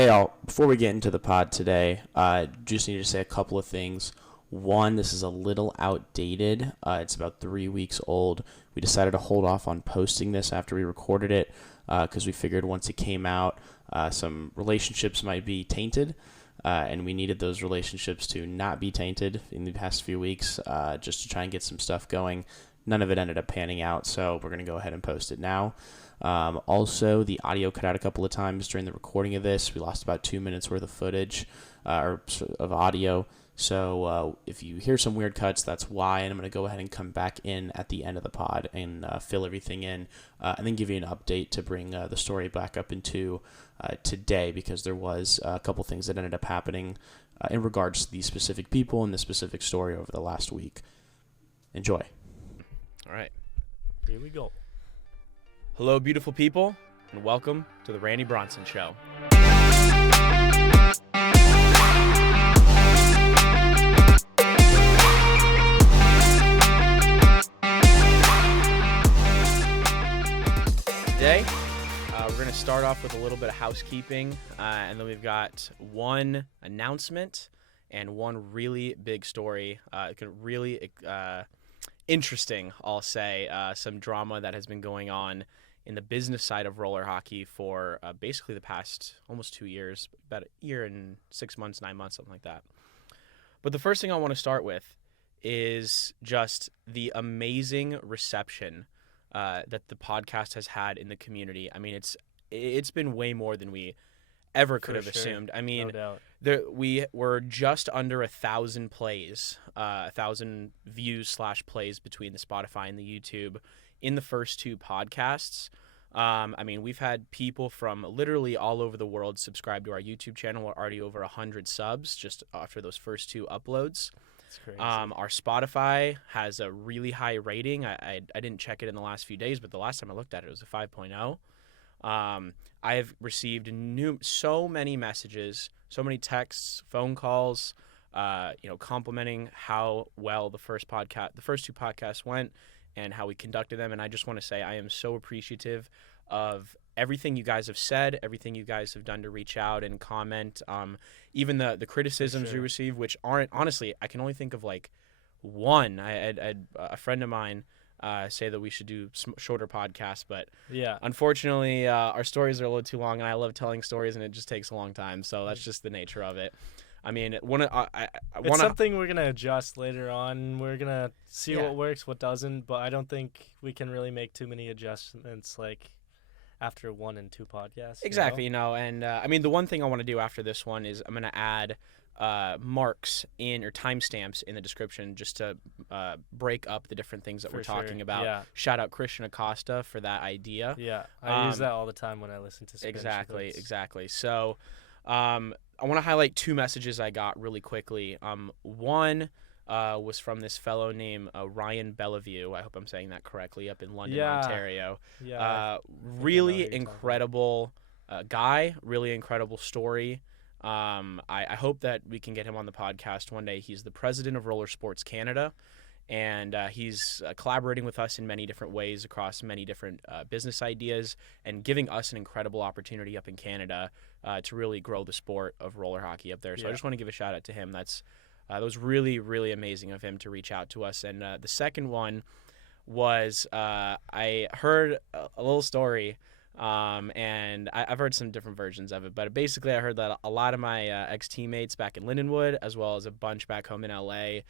Hey, before we get into the pod today, just need to say a couple of things. One, this is a little outdated. It's about 3 weeks old. We decided to hold off on posting this after we recorded it because we figured once it came out, some relationships might be tainted, and we needed those relationships to not be tainted in the past few weeks just to try and get some stuff going. None of it ended up panning out, so we're going to go ahead and post it now. Also, the audio cut out a couple of times during the recording of this. We lost about 2 minutes worth of footage or of audio. So if you hear some weird cuts, that's why. And I'm going to go ahead and come back in at the end of the pod and fill everything in and then give you an update to bring the story back up into today, because there was a couple things that ended up happening in regards to these specific people and the specific story over the last week. Enjoy. All right. Here we go. Hello, beautiful people, and welcome to the Randy Bronson Show. Today, we're going to start off with a little bit of housekeeping, and then we've got one announcement and one really big story. Really interesting, I'll say, some drama that has been going on in the business side of roller hockey for basically the past almost 2 years, about a year and 6 months, 9 months, something like that. But the first thing I want to start with is just the amazing reception that the podcast has had in the community. I mean, it's been way more than we ever could have assumed. I mean, no doubt. We were just under 1,000 plays, 1,000 views / plays between the Spotify and the YouTube in the first two podcasts. I mean, we've had people from literally all over the world subscribe to our YouTube channel. We're already over 100 subs just after those first two uploads. That's crazy. Our Spotify has a really high rating. I didn't check it in the last few days, but the last time I looked at it, it was a 5.0. I have received so many messages, so many texts, phone calls, complimenting how well the first two podcasts went and how we conducted them. And I just want to say I am so appreciative of everything you guys have said, everything you guys have done to reach out and comment, even the criticisms we receive, which aren't, honestly, I can only think of like one. I had a friend of mine say that we should do shorter podcasts, but yeah, unfortunately, our stories are a little too long, and I love telling stories, and it just takes a long time. So that's just the nature of it. I mean, it's something we're gonna adjust later on. We're gonna see what works, what doesn't, but I don't think we can really make too many adjustments like after 1 and 2 podcasts. Exactly, and I mean, the one thing I want to do after this one is I'm gonna add marks in or timestamps in the description just to break up the different things that we're talking about. Yeah. Shout out Christian Acosta for that idea. Yeah, I use that all the time when I listen to Spanish clips. Exactly. So I want to highlight two messages I got really quickly. One was from this fellow named Ryan Bellevue. I hope I'm saying that correctly, up in London, Ontario. Yeah. Really incredible guy, really incredible story. I hope that we can get him on the podcast one day. He's the president of Roller Sports Canada, and he's collaborating with us in many different ways across many different business ideas and giving us an incredible opportunity up in Canada to really grow the sport of roller hockey up there. So I just want to give a shout out to him. That was really, really amazing of him to reach out to us. And the second one was I heard a little story. And I've heard some different versions of it, but basically I heard that a lot of my ex-teammates back in Lindenwood, as well as a bunch back home in LA,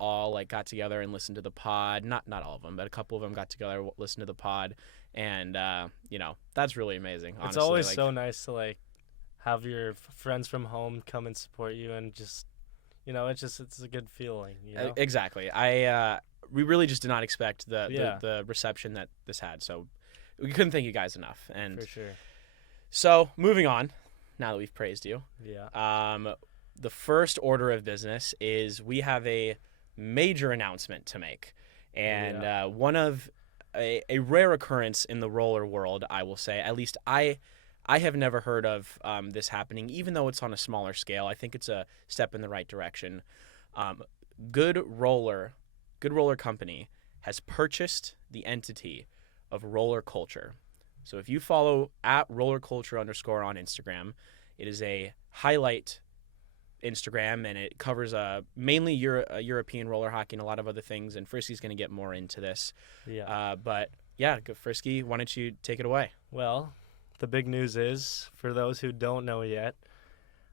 all like got together and listened to the pod. Not all of them, but a couple of them got together, listened to the pod, and that's really amazing. Honestly. It's always so nice to like have your friends from home come and support you, and just it's a good feeling. Exactly. We really just did not expect the reception that this had. So we couldn't thank you guys enough. And for sure. So moving on, now that we've praised you. Yeah. The first order of business is we have a major announcement to make. And one of a rare occurrence in the roller world, I will say. At least I have never heard of this happening, even though it's on a smaller scale. I think it's a step in the right direction. Good Roller Company has purchased the entity of Roller Culture. So if you follow @rollerculture_ on Instagram, It is a highlight Instagram, and it covers mainly European roller hockey and a lot of other things, and Frisky's going to get more into this. But yeah, Frisky, why don't you take it away? Well, the big news is, for those who don't know yet,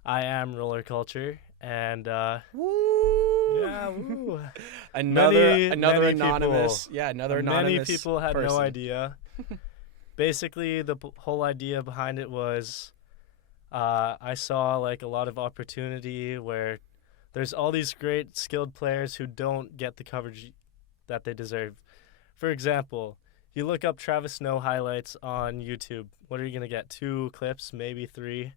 I am Roller Culture, and woo! Yeah, woo. another anonymous people, another many anonymous people had person. no idea. Basically, the whole idea behind it was I saw like a lot of opportunity where there's all these great skilled players who don't get the coverage that they deserve. For example, you look up Travis Snow highlights on YouTube. What are you going to get? 2 clips, maybe 3,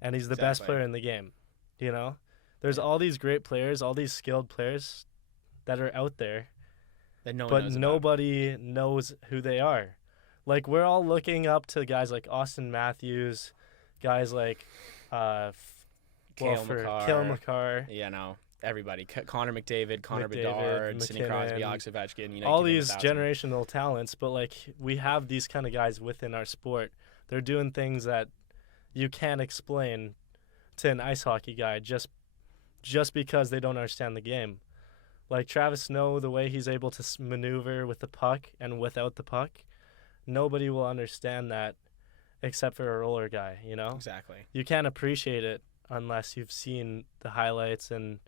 and he's the best player in the game, you know? There's all these great players, all these skilled players that are out there, that nobody knows who they are. Like, we're all looking up to guys like Austin Matthews, guys like Kale McCarr. Everybody. Connor McDavid, Connor Bedard, Sidney Crosby, Alex Ovechkin. All these generational talents, but, like, we have these kind of guys within our sport. They're doing things that you can't explain to an ice hockey guy just because they don't understand the game. Like Travis Snow, the way he's able to maneuver with the puck and without the puck, nobody will understand that except for a roller guy, you know? Exactly. You can't appreciate it unless you've seen the highlights and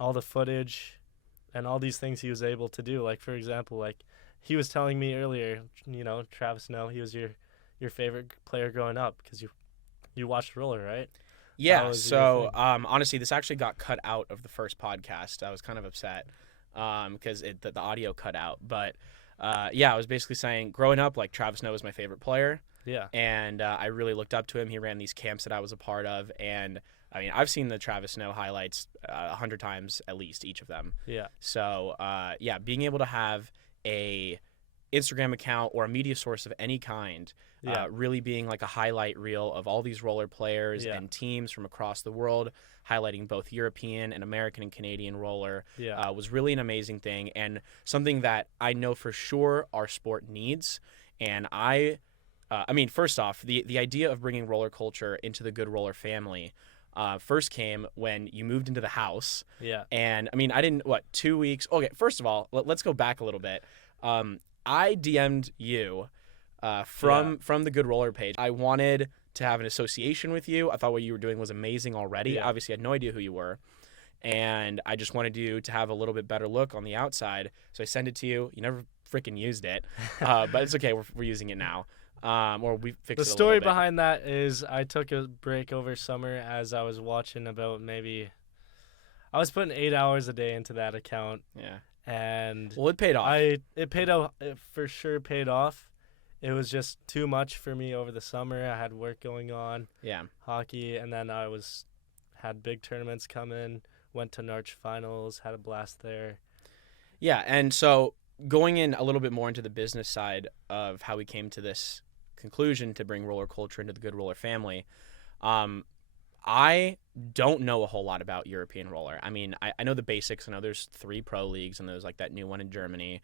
all the footage and all these things he was able to do. Like, for example, like he was telling me earlier, you know, Travis Snow, he was your favorite player growing up because you watched roller, right? Yeah, so honestly, this actually got cut out of the first podcast. I was kind of upset because the audio cut out. But, I was basically saying growing up, like, Travis Snow was my favorite player. Yeah. And I really looked up to him. He ran these camps that I was a part of. And, I mean, I've seen the Travis Snow highlights 100 times at least, each of them. Yeah. So, being able to have a Instagram account or a media source of any kind, really being like a highlight reel of all these roller players and teams from across the world, highlighting both European and American and Canadian roller, was really an amazing thing and something that I know for sure our sport needs. And I mean, first off, the idea of bringing roller culture into the Good Roller family first came when you moved into the house. Yeah. And I mean, I didn't, 2 weeks? Okay, first of all, let's go back a little bit. I DM'd you from the Good Roller page. I wanted to have an association with you. I thought what you were doing was amazing already. Yeah. Obviously, I had no idea who you were. And I just wanted you to have a little bit better look on the outside. So I sent it to you. You never freaking used it. But it's okay. We're using it now. Or we fixed it a The story little bit. behind that is I took a break over summer as I was watching I was putting 8 hours a day into that account. Yeah. And it paid off. It for sure paid off. It was just too much for me over the summer. I had work going on. Yeah. Hockey, and then I had big tournaments come in, went to NARCh finals, had a blast there. Yeah, and so going in a little bit more into the business side of how we came to this conclusion to bring roller culture into the Good Roller family, I don't know a whole lot about European roller. I mean, I know the basics. I know there's 3 pro leagues, and there's like that new one in Germany.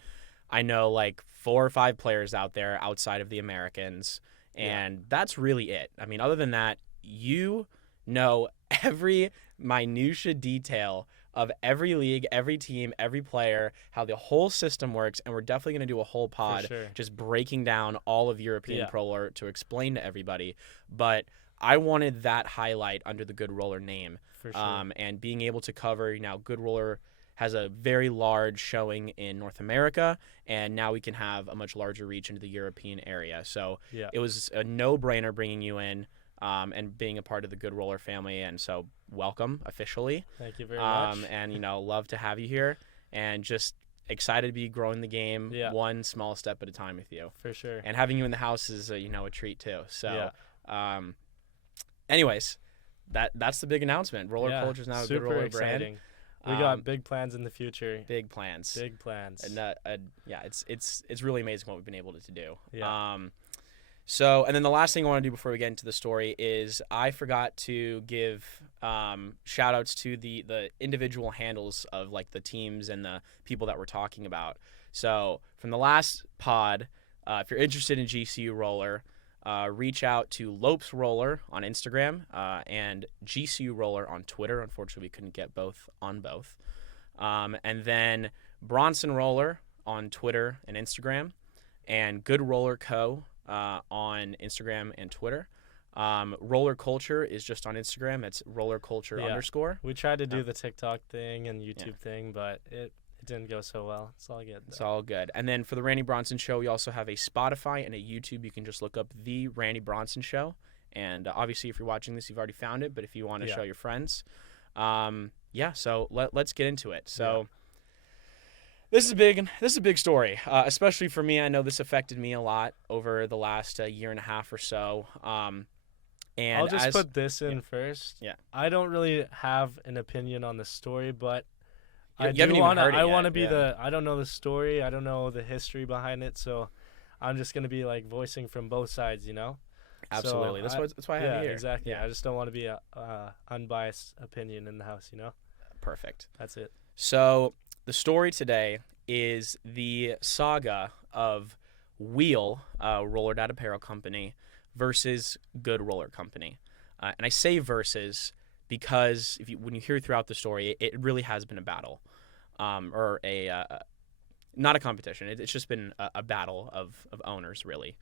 I know like 4 or 5 players out there outside of the Americans, and that's really it. I mean, other than that, you know every minutia detail of every league, every team, every player, how the whole system works, and we're definitely going to do a whole pod just breaking down all of European pro roller to explain to everybody. But I wanted that highlight under the Good Roller name. For sure. And being able to cover, Good Roller has a very large showing in North America, and now we can have a much larger reach into the European area. So it was a no-brainer bringing you in and being a part of the Good Roller family. And so welcome officially. Thank you very much. And, love to have you here, and just excited to be growing the game one small step at a time with you. For sure. And having you in the house is, a treat too. So, anyways, that's the big announcement. Roller culture is now a Good Roller brand. We got big plans in the future. Big plans. Big plans. And it's really amazing what we've been able to do. Yeah. So, and then the last thing I want to do before we get into the story is I forgot to give shout outs to the individual handles of like the teams and the people that we're talking about. So from the last pod, if you're interested in GCU roller, reach out to Lopes Roller on Instagram and GCU Roller on Twitter. Unfortunately, we couldn't get both on both. And then Bronson Roller on Twitter and Instagram, and Good Roller Co. On Instagram and Twitter. Roller Culture is just on Instagram. It's roller culture _ We tried to do the TikTok thing and YouTube thing, but it didn't go so well. It's all good, though. It's all good. And then for the Randy Bronson Show, we also have a Spotify and a YouTube. You can just look up The Randy Bronson Show. And obviously, if you're watching this, you've already found it. But if you want to show your friends, so let's get into it. So this is a big story, especially for me. I know this affected me a lot over the last year and a half or so. And I'll just put this in first. Yeah. I don't really have an opinion on the story, but I want to be I don't know the story. I don't know the history behind it. So I'm just going to be like voicing from both sides, you know? Absolutely. So that's why I have you here. Exactly. Yeah. I just don't want to be a unbiased opinion in the house, you know? Perfect. That's it. So the story today is the saga of Wheel, Roller Dad Apparel Company, versus Good Roller Company. And I say versus because when you hear throughout the story, it really has been a battle, or not a competition. It's just been a battle of owners, really.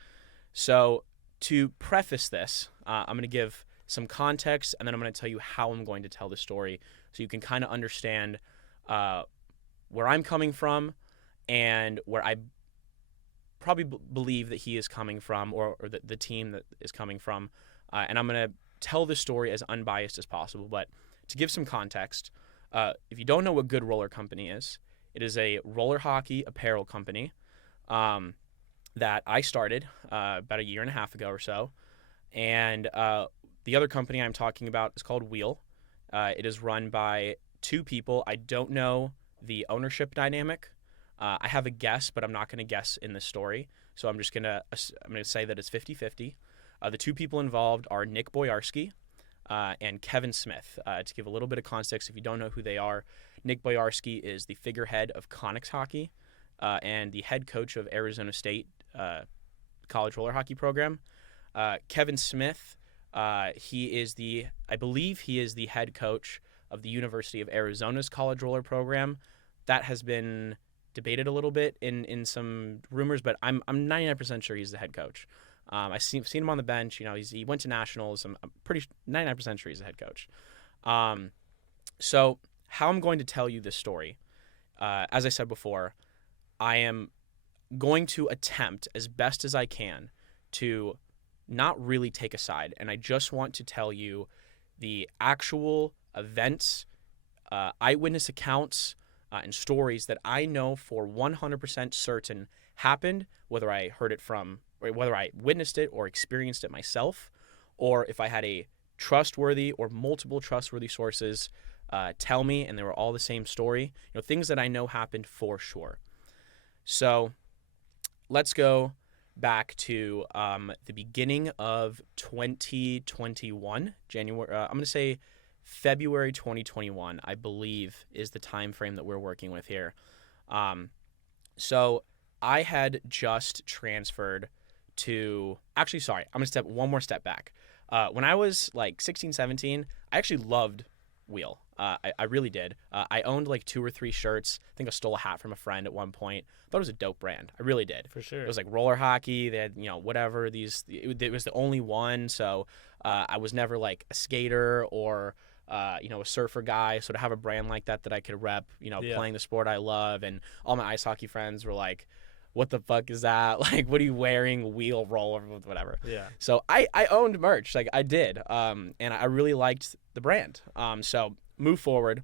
So to preface this, I'm going to give some context, and then I'm going to tell you how I'm going to tell the story so you can kind of understand where I'm coming from and where I probably believe that he is coming from, or the team that is coming from. And I'm going to tell the story as unbiased as possible. But to give some context, if you don't know what Good Roller Company is, it is a roller hockey apparel company that I started about a year and a half ago or so. And the other company I'm talking about is called Wheel. It is run by two people. I don't know the ownership dynamic. I have a guess, but I'm not going to guess in this story. So I'm going to say that it's 50-50. The two people involved are Nick Boyarski and Kevin Smith. To give a little bit of context, if you don't know who they are, Nick Boyarski is the figurehead of Connex Hockey and the head coach of Arizona State college roller hockey program. Kevin Smith, I believe he is the head coach of the University of Arizona's college roller program. That has been debated a little bit in some rumors, but I'm 99% sure he's the head coach. I've seen him on the bench. You know, he went to nationals. I'm pretty 99% sure he's the head coach. So how I'm going to tell you this story, as I said before, I am going to attempt as best as I can to not really take a side, and I just want to tell you the actual events, eyewitness accounts, and stories that I know for 100% certain happened, whether I heard it from, or whether I witnessed it or experienced it myself, or if I had a trustworthy or multiple trustworthy sources tell me, and they were all the same story. You know, things that I know happened for sure. So let's go back to the beginning of 2021, January. I'm going to say February 2021, I believe, is the time frame that we're working with here. So I had just transferred to, actually, sorry, I'm going to step one more step back. When I was like 16, 17, I actually loved Wheel. I really did. I owned like 2 or 3 shirts. I think I stole a hat from a friend at one point. Thought it was a dope brand. I really did. For sure. It was like roller hockey. They had, whatever. It was the only one. So I was never like a skater or, a surfer guy. So to have a brand like that I could rep, playing the sport I love. And all my ice hockey friends were like, what the fuck is that? Like, what are you wearing? Wheel, roller, whatever. Yeah. So I owned merch. Like, I did. And I really liked the brand. So move forward.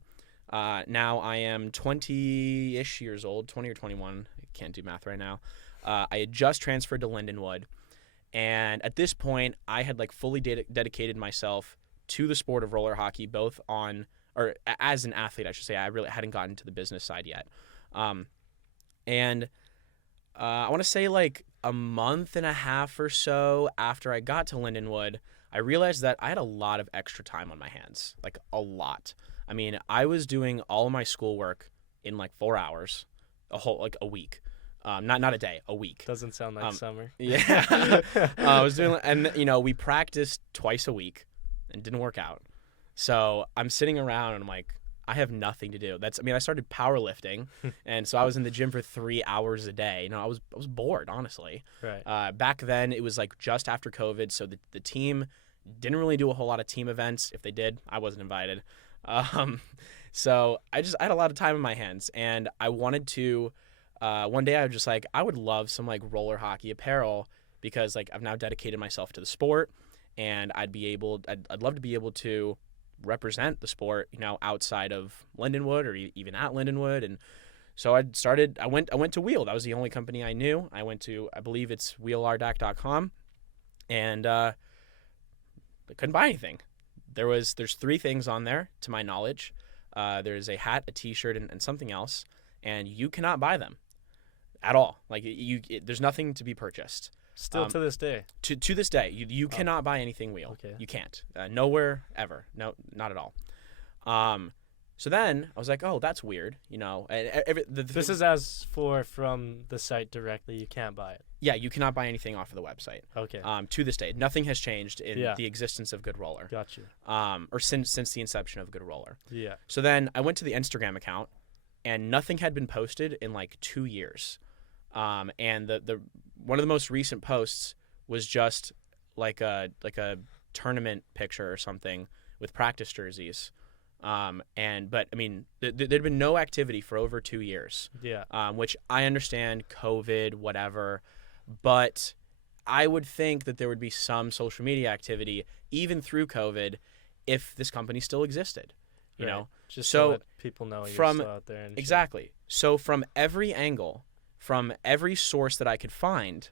Now I am 20-ish years old, 20 or 21. I can't do math right now. I had just transferred to Lindenwood. And at this point, I had like fully dedicated myself to the sport of roller hockey, both or as an athlete, I should say. I really hadn't gotten to the business side yet. I want to say like a month and a half or so after I got to Lindenwood, I realized that I had a lot of extra time on my hands, like a lot. I mean, I was doing all of my schoolwork in like 4 hours, a week. Not a day, a week. Doesn't sound like summer. Yeah. I was doing, and we practiced twice a week and didn't work out. So I'm sitting around and I'm like, I have nothing to do. I started powerlifting, and so I was in the gym for 3 hours a day. I was bored, honestly. Right. Back then, it was like just after COVID, so the team didn't really do a whole lot of team events. If they did, I wasn't invited. So I had a lot of time in my hands, and I wanted to. One day I was just like, I would love some like roller hockey apparel because like I've now dedicated myself to the sport, and I'd love to be able to represent the sport, outside of Lindenwood or even at Lindenwood. And so I went to Wheel. That was the only company I knew. I went to, I believe it's wheelardac.com, and I couldn't buy anything. There's 3 things on there to my knowledge. There's a hat, a t-shirt, and something else, and you cannot buy them at all. Like there's nothing to be purchased. Still to this day. To this day, you cannot buy anything Wheel. Okay. You can't. Nowhere ever. No, not at all. So then I was like, oh, that's weird. This is from the site directly. You can't buy it. Yeah, you cannot buy anything off of the website. Okay. To this day, nothing has changed in the existence of Good Roller. Got you. Or since the inception of Good Roller. Yeah. So then I went to the Instagram account, and nothing had been posted in like 2 years. And the one of the most recent posts was just like a tournament picture or something with practice jerseys. But I mean, there'd been no activity for over 2 years. Yeah. Which I understand, COVID, whatever, but I would think that there would be some social media activity even through COVID if this company still existed. You know, just so that people know you're still out there. And exactly. Shit. So from every angle, from every source that I could find,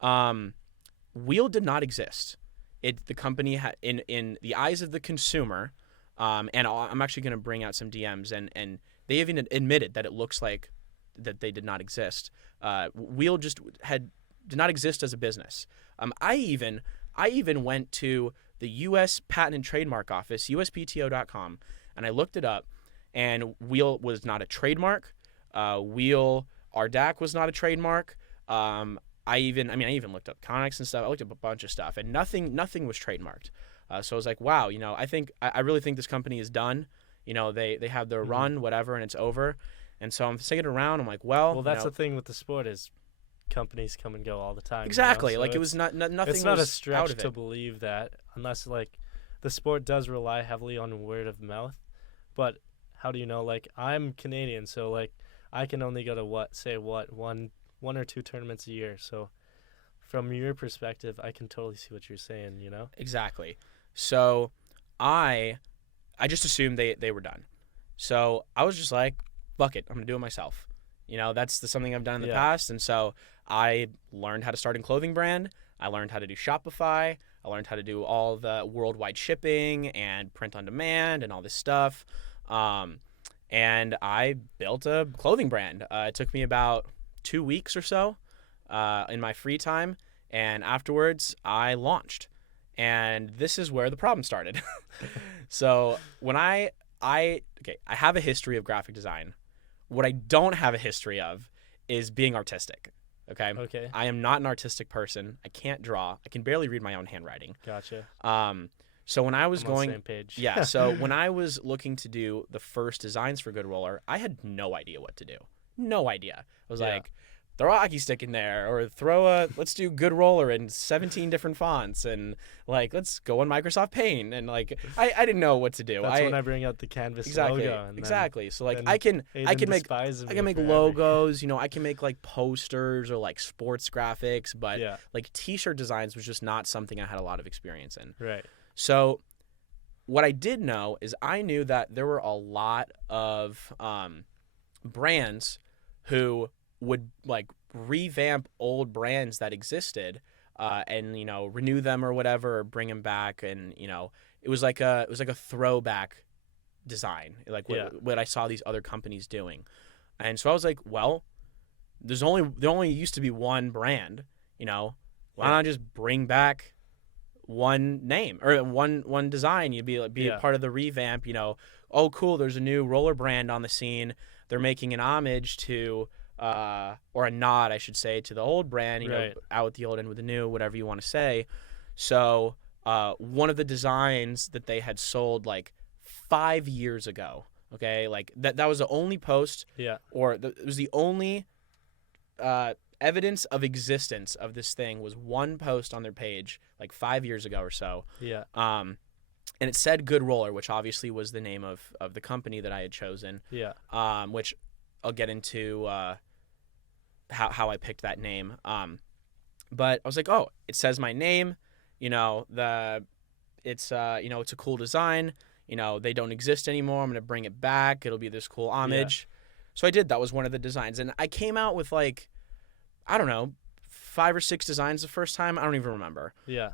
Wheel did not exist. The company had, in the eyes of the consumer, and I'm actually going to bring out some DMs, and they even admitted that it looks like that they did not exist. Wheel just did not exist as a business. I even went to the U.S. Patent and Trademark Office, USPTO.com, and I looked it up, and Wheel was not a trademark. Wheel RDAC was not a trademark. I even looked up Connex and stuff. I looked up a bunch of stuff, and nothing was trademarked. So I was like, wow, I really think this company is done. They have their run, whatever, and it's over. And so I'm thinking around. I'm like, well, that's the thing with the sport is companies come and go all the time. Exactly. So like it was nothing. It's not was a stretch out of to it. believe that, unless like the sport does rely heavily on word of mouth. But how do you know? Like I'm Canadian, so like I can only go to one or two tournaments a year. So from your perspective, I can totally see what you're saying. Exactly. So I just assumed they were done. So I was just like, fuck it, I'm gonna do it myself. That's something I've done in the past, and so I learned how to start a clothing brand. I learned how to do Shopify. I learned how to do all the worldwide shipping and print on demand and all this stuff. And I built a clothing brand. It took me about 2 weeks or so in my free time, and afterwards I launched. And this is where the problem started. So when I have a history of graphic design. What I don't have a history of is being artistic. Okay. I am not an artistic person. I can't draw. I can barely read my own handwriting. Gotcha. So when I was I'm on the same page. yeah. So when I was looking to do the first designs for Good Roller, I had no idea what to do. No idea. I was like, throw a hockey stick in there, or let's do Good Roller in 17 different fonts, and like let's go on Microsoft Paint, and like I didn't know what to do. That's when I bring out the canvas logo. And exactly. So like I can make logos. I can make like posters or like sports graphics, but like T-shirt designs was just not something I had a lot of experience in. Right. So what I did know is I knew that there were a lot of brands who would like revamp old brands that existed and renew them or whatever, or bring them back, and it was like a throwback design, like what I saw these other companies doing. And so I was like, well, there only used to be one brand, why not just bring back one name or one design? You'd be a part of the revamp. Oh cool, there's a new roller brand on the scene. They're making an homage to or a nod, I should say, to the old brand, you know, Right. out with the old, in with the new, whatever you want to say. So one of the designs that they had sold like 5 years ago, okay, like that was the only post, Yeah. or it was the only evidence of existence of this thing was one post on their page like 5 years ago or so. Yeah. And it said Good Roller, which obviously was the name of the company that I had chosen. Yeah. Which I'll get into how I picked that name. But I was like, oh, it says my name. You know, it's you know, it's a cool design. You know, they don't exist anymore. I'm gonna bring it back. It'll be this cool homage. So I did. That was one of the designs, and I came out with like, I don't know, 5 or 6 designs the first time. I don't even remember. Yeah.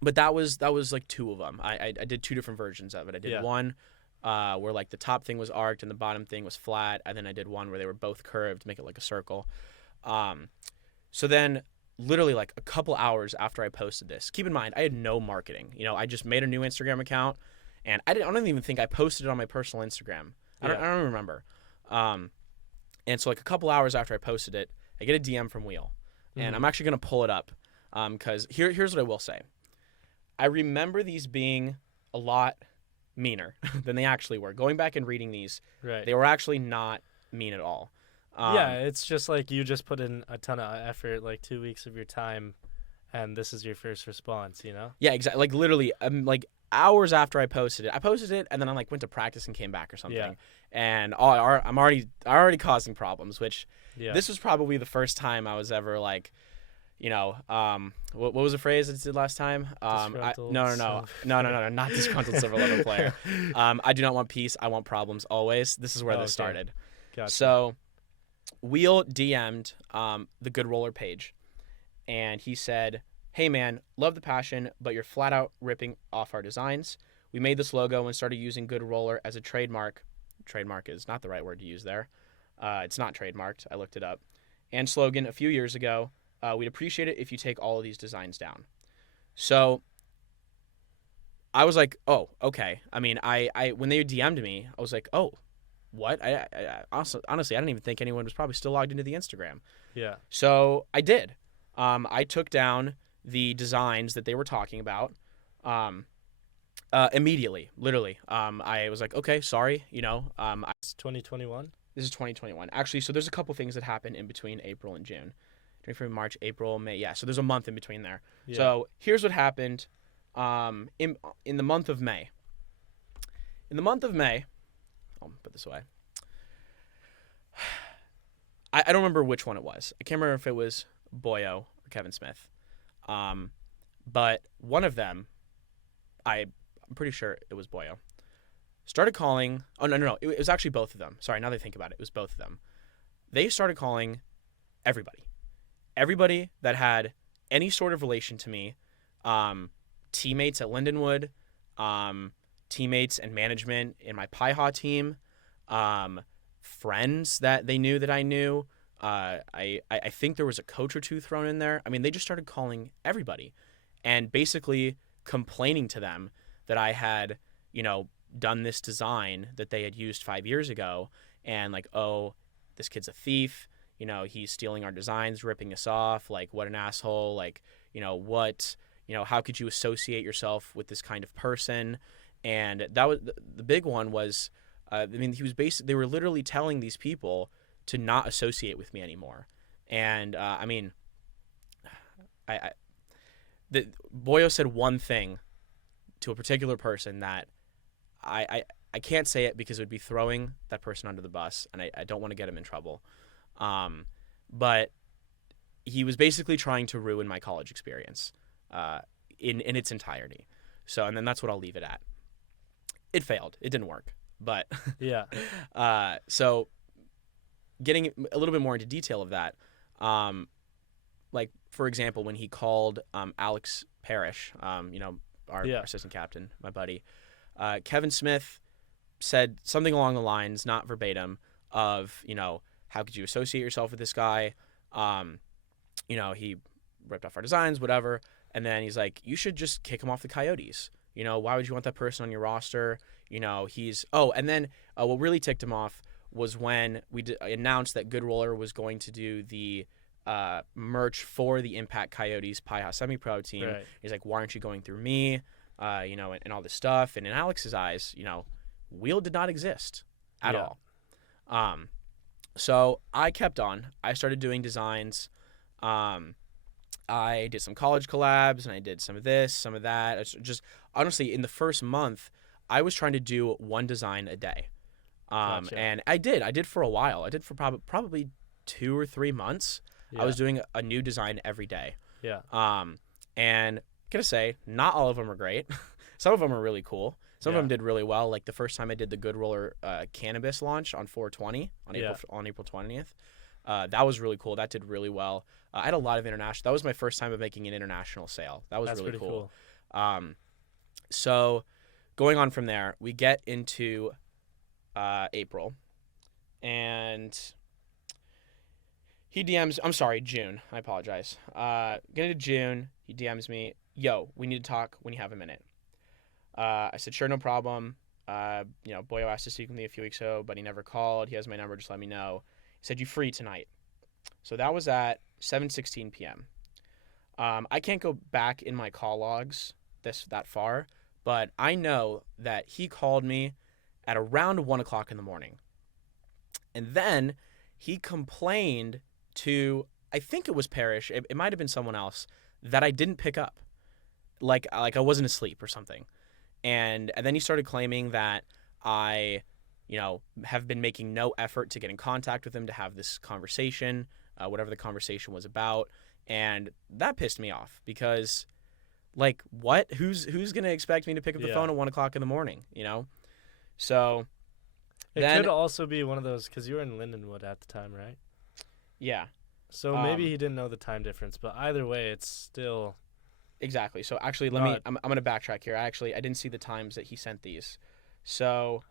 But that was like 2 of them. I did 2 different versions of it. I did one where like the top thing was arced and the bottom thing was flat, and then I did one where they were both curved to make it like a circle. So then literally like a couple hours after I posted this, keep in mind I had no marketing. You know, I just made a new Instagram account, and I don't even think I posted it on my personal Instagram. I don't remember. And so like a couple hours after I posted it, I get a DM from Wheel, and I'm actually gonna pull it up because here's what I will say. I remember these being a lot meaner than they actually were. Going back and reading these, Right. they were actually not mean at all. Yeah, it's just like you just put in a ton of effort, like 2 weeks of your time, and this is your first response, you know? Yeah, exactly. Like literally, like hours after I posted it, and then I like went to practice and came back or something. Yeah. And I'm already causing problems. Which Yeah. this was probably the first time I was ever like, you know, what was the phrase that I did last time? Disgruntled No, not disgruntled silver level player. I do not want peace. I want problems always. This is where this started. Gotcha. So, Wheel DM'd the Good Roller page, and he said, "Hey man, love the passion, but you're flat out ripping off our designs. We made this logo and started using Good Roller as a trademark. Trademark is not the right word to use there. It's not trademarked. I looked it up. And slogan a few years ago. We'd appreciate it if you take all of these designs down." So I was like, oh, okay. I mean, I when they DM'd me, I was like, oh, what? I honestly, I didn't even think anyone was probably still logged into the Instagram. Yeah. So I did. I took down the designs that they were talking about immediately, literally. I was like, okay, sorry, you know. It's 2021? This is 2021. Actually, so there's a couple things that happened in between April and June. From March, April, May. Yeah, so there's a month in between there. Yeah. So here's what happened in the month of May. In the month of May, I'll put this away. I don't remember which one it was. I can't remember if it was Boyo or Kevin Smith. But one of them, I'm pretty sure it was Boyo, started calling. Oh, no. It was actually both of them. Sorry, now that I think about it, it was both of them. They started calling everybody. Everybody that had any sort of relation to me, teammates at Lindenwood, teammates and management in my Pi-Ha team, friends that they knew that I knew. I think there was a coach or two thrown in there. I mean, they just started calling everybody and basically complaining to them that I had, you know, done this design that they had used 5 years ago, and like, oh, this kid's a thief. You know, he's stealing our designs, ripping us off. Like, what an asshole. Like, you know, how could you associate yourself with this kind of person? And that was the big one was, I mean, they were literally telling these people to not associate with me anymore. And, I mean, Boyo said one thing to a particular person that I can't say it because it would be throwing that person under the bus, and I don't want to get him in trouble. But he was basically trying to ruin my college experience in its entirety. So, and then that's what I'll leave it at. It failed. It didn't work. But Yeah. So getting a little bit more into detail of that, like, for example, when he called Alex Parrish, you know, our assistant captain, my buddy, Kevin Smith said something along the lines, not verbatim, of, you know, how could you associate yourself with this guy? You know, he ripped off our designs, whatever. And then he's like, you should just kick him off the Coyotes. You know, why would you want that person on your roster? You know, and then what really ticked him off was when we announced that Good Roller was going to do the merch for the Impact Coyotes Pi-Ha Semi-Pro team. Right. He's like, why aren't you going through me? And all this stuff. And in Alex's eyes, Wheel did not exist at all. So I kept on. I started doing designs. I did some college collabs, and I did some of this, some of that. It's just honestly, in the first month, I was trying to do one design a day. Gotcha. And I did for a while. I did for probably 2 or 3 months. Yeah. I was doing a new design every day. Yeah. And gonna say, not all of them are great. Some of them are really cool. Some of them did really well. Like the first time I did the Good Roller cannabis launch on 4/20 on April 20th. That was really cool. That did really well. I had a lot of international. That was my first time of making an international sale. That was really cool. So going on from there, we get into April, and he DMs. I'm sorry, June. I apologize. Get into June. He DMs me. Yo, we need to talk when you have a minute. I said, sure, no problem. Boyo asked to speak with me a few weeks ago, but he never called. He has my number. Just let me know. He said, you free tonight? So that was at 7:16 p.m. I can't go back in my call logs that far, but I know that he called me at around 1 o'clock in the morning. And then he complained to, I think it was Parrish, it might have been someone else, that I didn't pick up. Like I wasn't asleep or something. And then he started claiming that I, have been making no effort to get in contact with him to have this conversation, whatever the conversation was about. And that pissed me off because, like, what? Who's going to expect me to pick up the phone at 1 o'clock in the morning, So it then, could also be one of those, because you were in Lindenwood at the time, right? Yeah. So maybe he didn't know the time difference, but either way, it's still... Exactly. So actually, I'm going to backtrack here. I didn't see the times that he sent these. So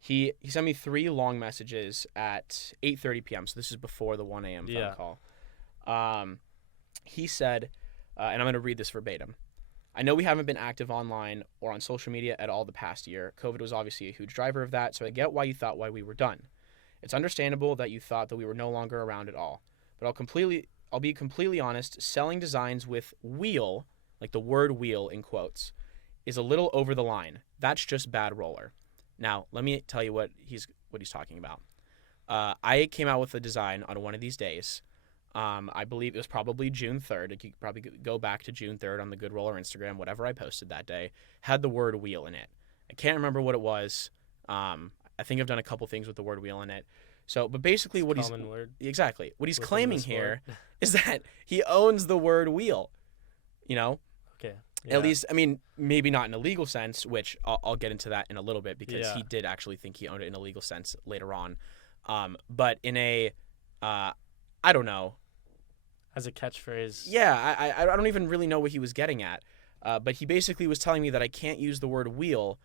he sent me 3 long messages at 8:30 p.m. So this is before the 1 a.m. phone call. He said, and I'm going to read this verbatim. I know we haven't been active online or on social media at all the past year. COVID was obviously a huge driver of that, so I get why you thought we were done. It's understandable that you thought that we were no longer around at all. But I'll be completely honest, selling designs with wheel, like the word wheel in quotes, is a little over the line. That's just bad roller. Now, let me tell you what he's talking about. I came out with a design on one of these days. I believe it was probably June 3rd. You could probably go back to June 3rd on the Good Roller Instagram, whatever I posted that day, had the word wheel in it. I can't remember what it was. I think I've done a couple things with the word wheel in it. So, but basically what he's claiming here is that he owns the word wheel, Okay. Yeah. At least, I mean, maybe not in a legal sense, which I'll get into that in a little bit because he did actually think he owned it in a legal sense later on. But in a, I don't know. As a catchphrase. Yeah, I don't even really know what he was getting at. But he basically was telling me that I can't use the word wheel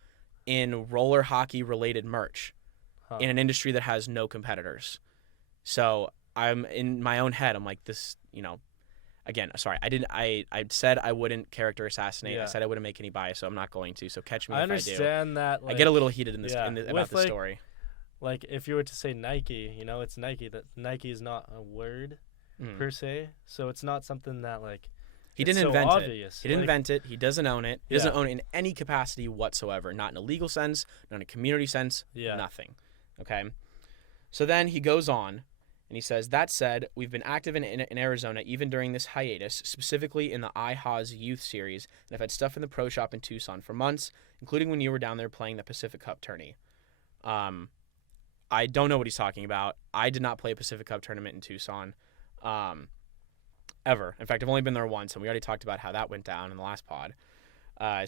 in roller hockey related merch. In an industry that has no competitors. So I'm in my own head. I'm like, this, again, sorry. I said I wouldn't character assassinate. I said I wouldn't make any bias, so I'm not going to. So catch me if I do. I understand that. Like, I get a little heated in this about the story. Like if you were to say Nike, it's Nike. That Nike is not a word per se. So it's not something that like he didn't invent obvious. He didn't invent it. He doesn't own it. He doesn't own it in any capacity whatsoever. Not in a legal sense, not in a community sense, nothing. Okay, so then he goes on, and he says, that said, we've been active in Arizona even during this hiatus, specifically in the iHoz Youth Series, and I've had stuff in the pro shop in Tucson for months, including when you were down there playing the Pacific Cup tourney. I don't know what he's talking about. I did not play a Pacific Cup tournament in Tucson, ever. In fact, I've only been there once, and we already talked about how that went down in the last pod.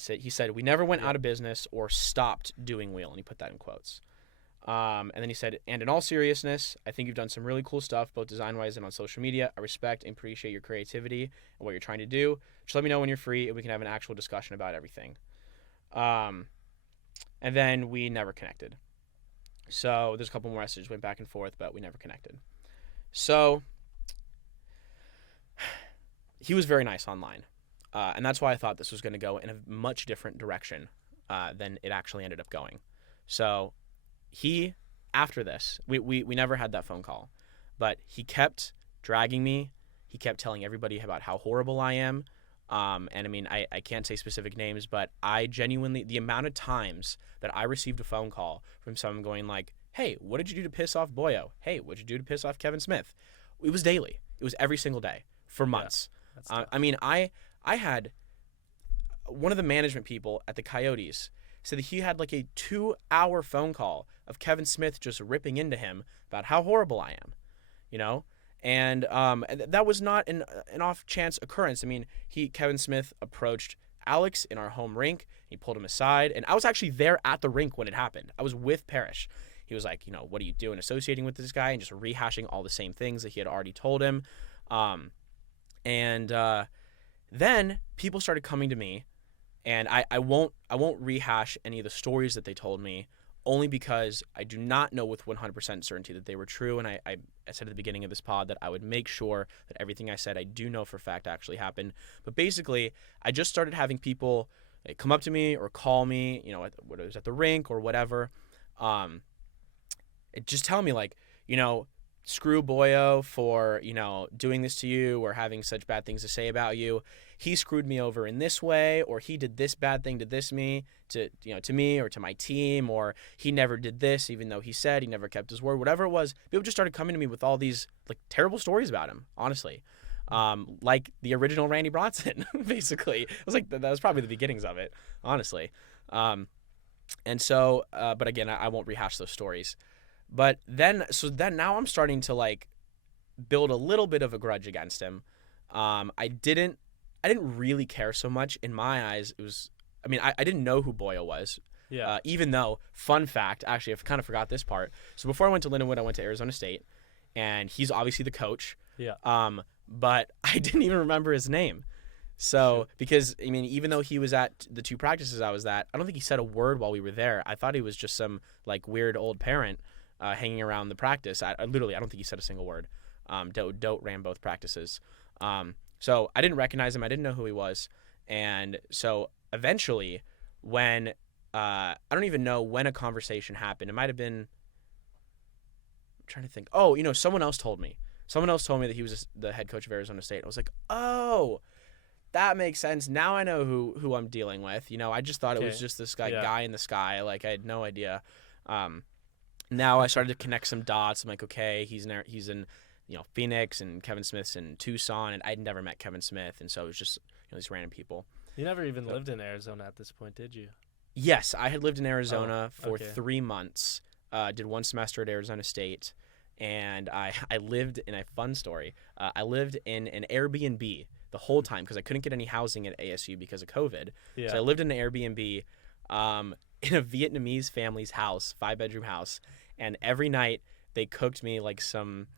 He said, we never went out of business or stopped doing wheel, and he put that in quotes. And then he said, and in all seriousness, I think you've done some really cool stuff, both design-wise and on social media. I respect and appreciate your creativity and what you're trying to do. Just let me know when you're free and we can have an actual discussion about everything. And then we never connected. So there's a couple more messages, went back and forth, but we never connected. So he was very nice online. And that's why I thought this was going to go in a much different direction than it actually ended up going. So he, after this, we never had that phone call, but he kept dragging me. He kept telling everybody about how horrible I am. And I mean, I can't say specific names, but I genuinely, the amount of times that I received a phone call from someone going like, hey, what did you do to piss off Boyo? Hey, what did you do to piss off Kevin Smith? It was daily. It was every single day for months. I mean, I had one of the management people at the Coyotes said that he had like a 2-hour phone call of Kevin Smith just ripping into him about how horrible I am, you know? And that was not an off chance occurrence. I mean, Kevin Smith approached Alex in our home rink. He pulled him aside, and I was actually there at the rink when it happened. I was with Parrish. He was like, you know, what are you doing associating with this guy? And just rehashing all the same things that he had already told him. Then people started coming to me, and I won't rehash any of the stories that they told me, only because I do not know with 100% certainty that they were true. And I said at the beginning of this pod that I would make sure that everything I said I do know for a fact actually happened. But basically, I just started having people come up to me or call me, you know, whether it was at the rink or whatever, just tell me like, you know, screw Boyo for, you know, doing this to you or having such bad things to say about you. He screwed me over in this way, or he did this bad thing to me or to my team, or he never did this even though he said he never kept his word. Whatever it was, people just started coming to me with all these like terrible stories about him, honestly. Like the original Randy Bronson, basically. It was like that was probably the beginnings of it, honestly. And so, but again, I won't rehash those stories. But then now I'm starting to like build a little bit of a grudge against him. I didn't really care so much. In my eyes, it was, I mean, I didn't know who Boyo was. Yeah. Even though, fun fact, actually, I kind of forgot this part. So before I went to Lindenwood, I went to Arizona State, and he's obviously the coach. Yeah. But I didn't even remember his name. So, because, I mean, even though he was at the 2 practices I was at, I don't think he said a word while we were there. I thought he was just some, like, weird old parent hanging around the practice. I don't think he said a single word. Dote ran both practices. So I didn't recognize him. I didn't know who he was. And so eventually when I don't even know when a conversation happened. It might have been, I'm trying to think. Oh, you know, someone else told me that he was the head coach of Arizona State. I was like, oh, that makes sense. Now I know who I'm dealing with. You know, I just thought it was just this guy in the sky. Like, I had no idea. Now I started to connect some dots. I'm like, okay, he's in you know, Phoenix, and Kevin Smith's in Tucson, and I'd never met Kevin Smith, and so it was just, you know, these random people. You never even lived in Arizona at this point, did you? Yes, I had lived in Arizona for 3 months. Did 1 semester at Arizona State, and I lived in a fun story. I lived in an Airbnb the whole time because I couldn't get any housing at ASU because of COVID. Yeah. So I lived in an Airbnb in a Vietnamese family's house, 5-bedroom house, and every night they cooked me like some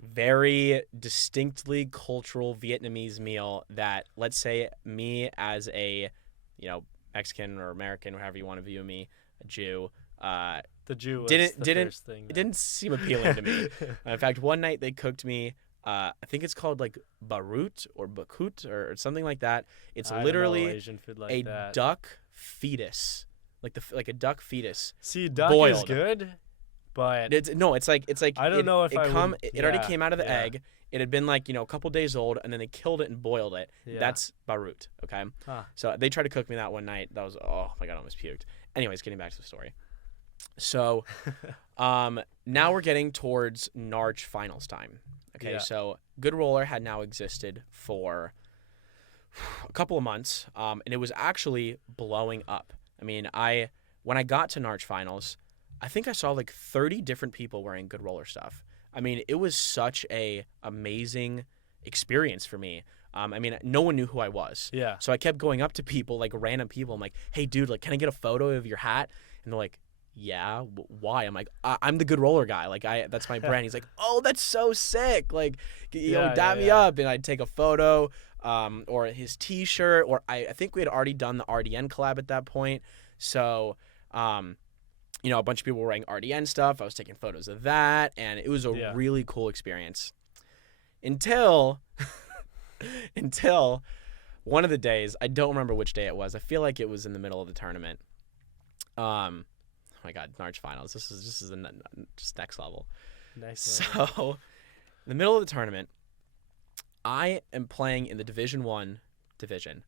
very distinctly cultural Vietnamese meal that, let's say, me as a, you know, Mexican or American, or however you want to view me, a Jew, the Jew was didn't first thing. It didn't seem appealing to me. In fact, one night they cooked me, I think it's called like barut or bakut or something like that. It's literally Asian food like a that. duck fetus, like a duck fetus. See, duck boiled. is good, but it's like I don't know if it already came out of the egg. It had been like, you know, a couple days old, and then they killed it and boiled it. Yeah. That's barut, okay? Huh. So they tried to cook me that one night. That was, oh my God, I almost puked. Anyways, getting back to the story. So now we're getting towards NARCh finals time. Okay, so Good Roller had now existed for a couple of months, and it was actually blowing up. I mean, when I got to NARCh finals, I think I saw like 30 different people wearing Good Roller stuff. I mean, it was such a amazing experience for me. I mean, no one knew who I was. Yeah. So I kept going up to people, like random people. I'm like, hey, dude, like, can I get a photo of your hat? And they're like, yeah, why? I'm like, I'm the Good Roller guy. Like, that's my brand. He's like, oh, that's so sick. Like, you know, dap me up. And I'd take a photo, or his T-shirt, or I think we had already done the RDN collab at that point. So, you know, a bunch of people were wearing RDN stuff. I was taking photos of that, and it was a really cool experience. Until one of the days, I don't remember which day it was. I feel like it was in the middle of the tournament. my God, NARCh finals. This is just next level. Nice. Level. So, in the middle of the tournament, I am playing in the Division 1 division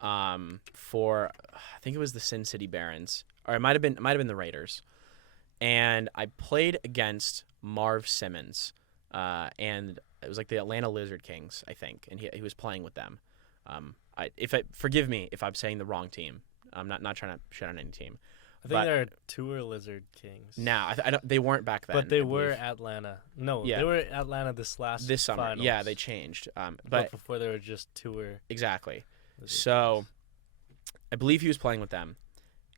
for, I think it was the Sin City Barons, or it might have been the Raiders. And I played against Marv Simmons, and it was like the Atlanta Lizard Kings, I think, and he was playing with them. Forgive me if I'm saying the wrong team. I'm not trying to shit on any team. I think they're Tour Lizard Kings. Now, they weren't back then. But they were Atlanta. No, Yeah. they were Atlanta this summer. finals. Yeah, they changed. But before they were just Tour. Exactly. Lizard So, Kings. I believe he was playing with them,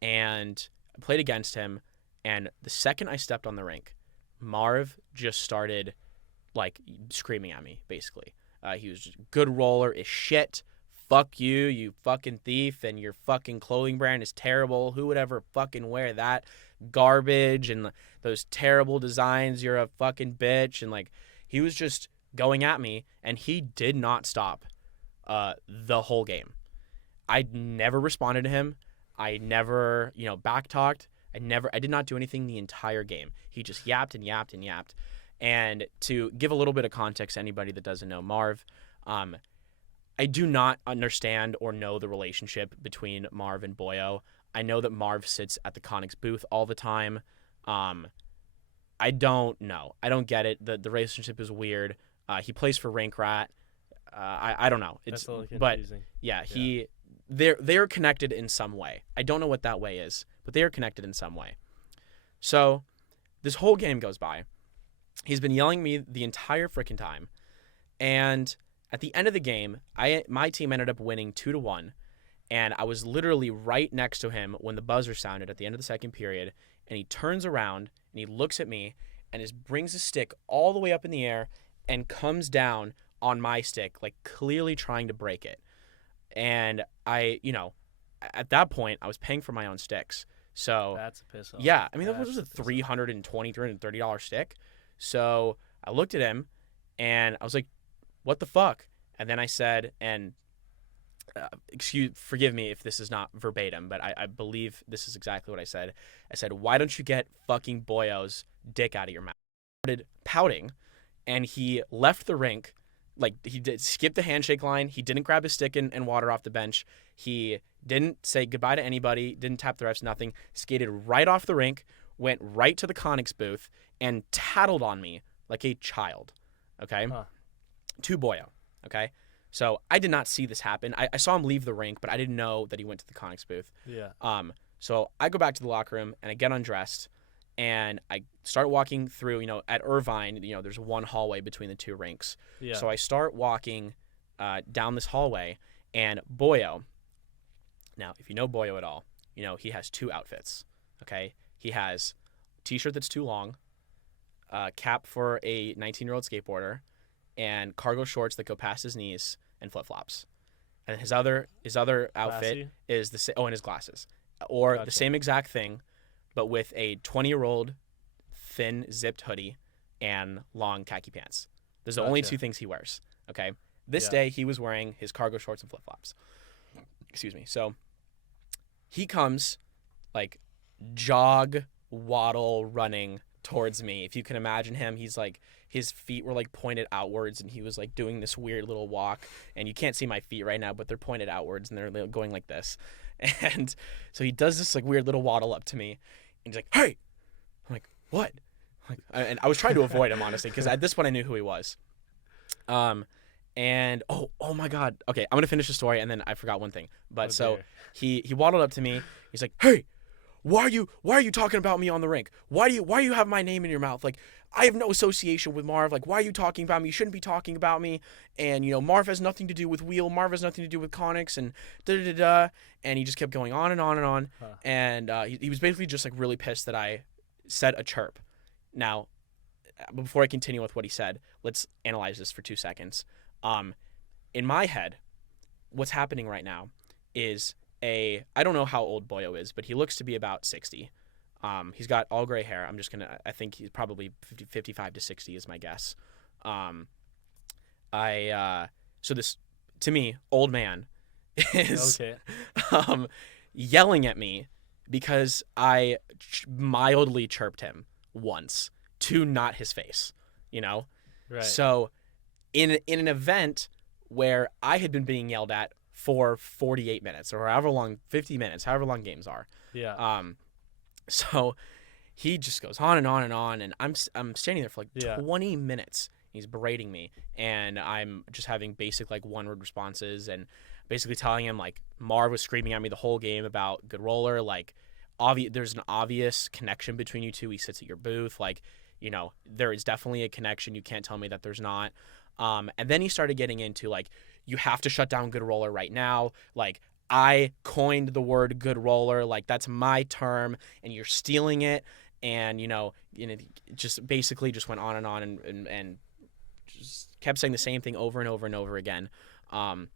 and I played against him. And the second I stepped on the rink, Marv just started like screaming at me. Basically, he was just good roller is shit. Fuck you, you fucking thief, and your fucking clothing brand is terrible. Who would ever fucking wear that garbage and those terrible designs? You're a fucking bitch. And like, he was just going at me, and he did not stop the whole game. I never responded to him. I never, backtalked. I did not do anything the entire game. He just yapped and yapped and yapped. And to give a little bit of context to anybody that doesn't know Marv, I do not understand or know the relationship between Marv and Boyo. I know that Marv sits at the Conix booth all the time. I don't know. I don't get it. The relationship is weird. He plays for Rank Rat. I don't know. That's a little but confusing. yeah, they're connected in some way. I don't know what that way is, but they are connected in some way. So this whole game goes by. He's been yelling at me the entire freaking time. And at the end of the game, my team ended up winning 2-1. And I was literally right next to him when the buzzer sounded at the end of the second period. And he turns around and he looks at me and brings his stick all the way up in the air and comes down on my stick, like clearly trying to break it. And at that point, I was paying for my own sticks. So That's a piss off. yeah, I mean, that was a $320, $330 stick. So I looked at him and I was like, what the fuck? And then I said, and forgive me if this is not verbatim, but I believe this is exactly what I said. I said, why don't you get fucking Boyo's dick out of your mouth? He started pouting, and he left the rink. Like, he skip the handshake line. He didn't grab his stick and water off the bench. He didn't say goodbye to anybody, didn't tap the refs, nothing. Skated right off the rink, went right to the Conix booth, and tattled on me like a child, okay? Huh. To Boyo, okay? So I did not see this happen. I saw him leave the rink, but I didn't know that he went to the Conix booth. Yeah. So I go back to the locker room, and I get undressed, and I start walking through, at Irvine, there's one hallway between the two rinks. Yeah. So I start walking down this hallway, and Boyo, now, if you know Boyo at all, he has two outfits, okay? He has a t-shirt that's too long, cap for a 19-year-old skateboarder, and cargo shorts that go past his knees, and flip-flops. And his other outfit Classy. is and his glasses. Or Gotcha. the same exact thing, but with a 20-year-old thin zipped hoodie and long khaki pants. Those are the only Gotcha. two things he wears, okay? This Yeah. day, he was wearing his cargo shorts and flip-flops. Excuse me. So he comes, like, jog, waddle, running towards me. If you can imagine him, he's like, his feet were like pointed outwards, and he was like doing this weird little walk. And you can't see my feet right now, but they're pointed outwards, and they're going like this. And so he does this like weird little waddle up to me, and he's like, "Hey!" I'm like, "What?" And I was trying to avoid him, honestly, because at this point I knew who he was. And oh my God. Okay, I'm gonna finish the story, and then I forgot one thing. But so he waddled up to me. He's like, "Hey, why are you talking about me on the rink? Why do you have my name in your mouth? Like, I have no association with Marv. Like, why are you talking about me? You shouldn't be talking about me. And Marv has nothing to do with Wheel. Marv has nothing to do with Conix, and da da da." And he just kept going on and on and on. Huh. And he was basically just like really pissed that I said a chirp. Now, before I continue with what he said, let's analyze this for 2 seconds. In my head, what's happening right now is I don't know how old Boyo is, but he looks to be about 60. He's got all gray hair. I think he's probably 55 to 60 is my guess. So this, to me, old man is Okay. yelling at me because I mildly chirped him once to not his face, you know? Right. So in an event where I had been being yelled at for 48 minutes or however long, 50 minutes, however long games are. Yeah. So he just goes on and on and on, and I'm standing there for like Yeah. 20 minutes. He's berating me, and I'm just having basic like one-word responses and basically telling him like Marv was screaming at me the whole game about Good Roller. Like, there's an obvious connection between you two. He sits at your booth. Like, you know, there is definitely a connection. You can't tell me that there's not. And then he started getting into like, you have to shut down Good Roller right now. Like, I coined the word Good Roller. Like, that's my term, and you're stealing it. And, you know, just basically just went on and just kept saying the same thing over and over and over again. And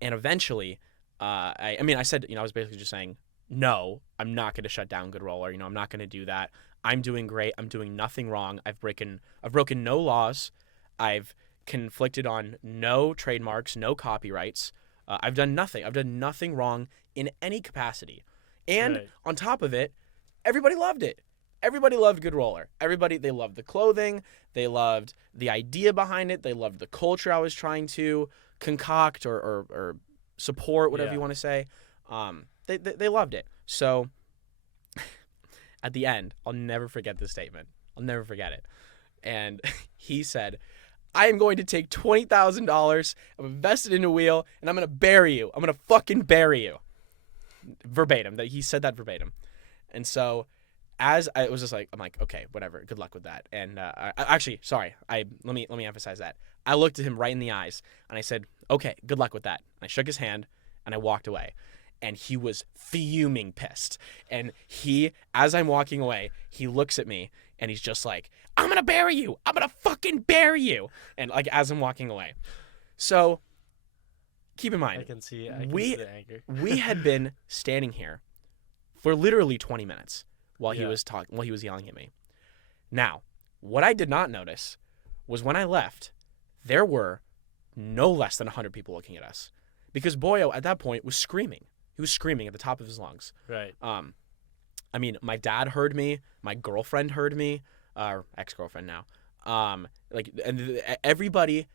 eventually, I said, you know, I was basically just saying, no, I'm not going to shut down Good Roller. You know, I'm not going to do that. I'm doing great. I'm doing nothing wrong. I've broken no laws. I've conflicted on no trademarks, no copyrights. I've done nothing. I've done nothing wrong in any capacity. And Right. on top of it, everybody loved it. Everybody loved Good Roller. They loved the clothing. They loved the idea behind it. They loved the culture I was trying to concoct or support, whatever Yeah. you want to say. They loved it. So at the end, I'll never forget this statement. I'll never forget it. And he said, I am going to take $20,000, I'm invested in a wheel, and I'm going to bury you. I'm going to fucking bury you. Verbatim. He said that verbatim. And so as I was just like, I'm like, okay, whatever. Good luck with that. And let me emphasize that. I looked at him right in the eyes and I said, okay, good luck with that. And I shook his hand and I walked away. And he was fuming pissed. And as I'm walking away, he looks at me and he's just like, I'm going to bury you. I'm going to fucking bury you. And like, as I'm walking away. So keep in mind, I can see the anger. we had been standing here for literally 20 minutes while he Yeah. was yelling at me. Now, what I did not notice was when I left, there were no less than 100 people looking at us. Because Boyo, at that point, was screaming. He was screaming at the top of his lungs. Right. I mean, my dad heard me. My girlfriend heard me. Ex-girlfriend now. Everybody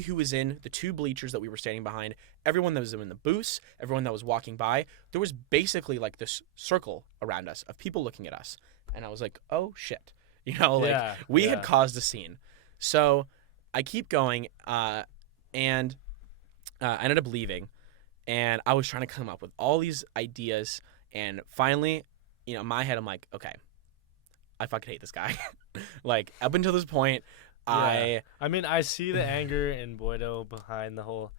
who was in the two bleachers that we were standing behind, everyone that was in the booths, everyone that was walking by, there was basically like this circle around us of people looking at us. And I was like, oh shit. You know, like we had caused a scene. So I keep going, and I ended up leaving, and I was trying to come up with all these ideas, and finally, you know, in my head, I'm like, okay, I fucking hate this guy. Like, up until this point, I mean, I see the anger in Boydo behind the whole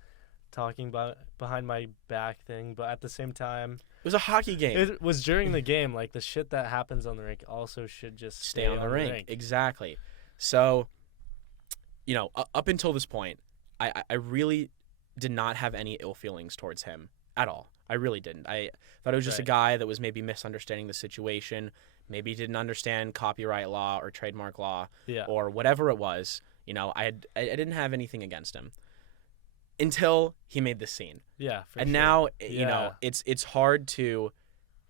talking behind my back thing, but at the same time, it was a hockey game. it was during the game. Like, the shit that happens on the rink also should just Stay on the rink. Exactly. So, you know, up until this point, I really did not have any ill feelings towards him at all. I really didn't. I thought it was just a guy that was maybe misunderstanding the situation. Maybe he didn't understand copyright law or trademark law or whatever it was. You know, I didn't have anything against him until he made this scene. Yeah. And now, you know, it's hard to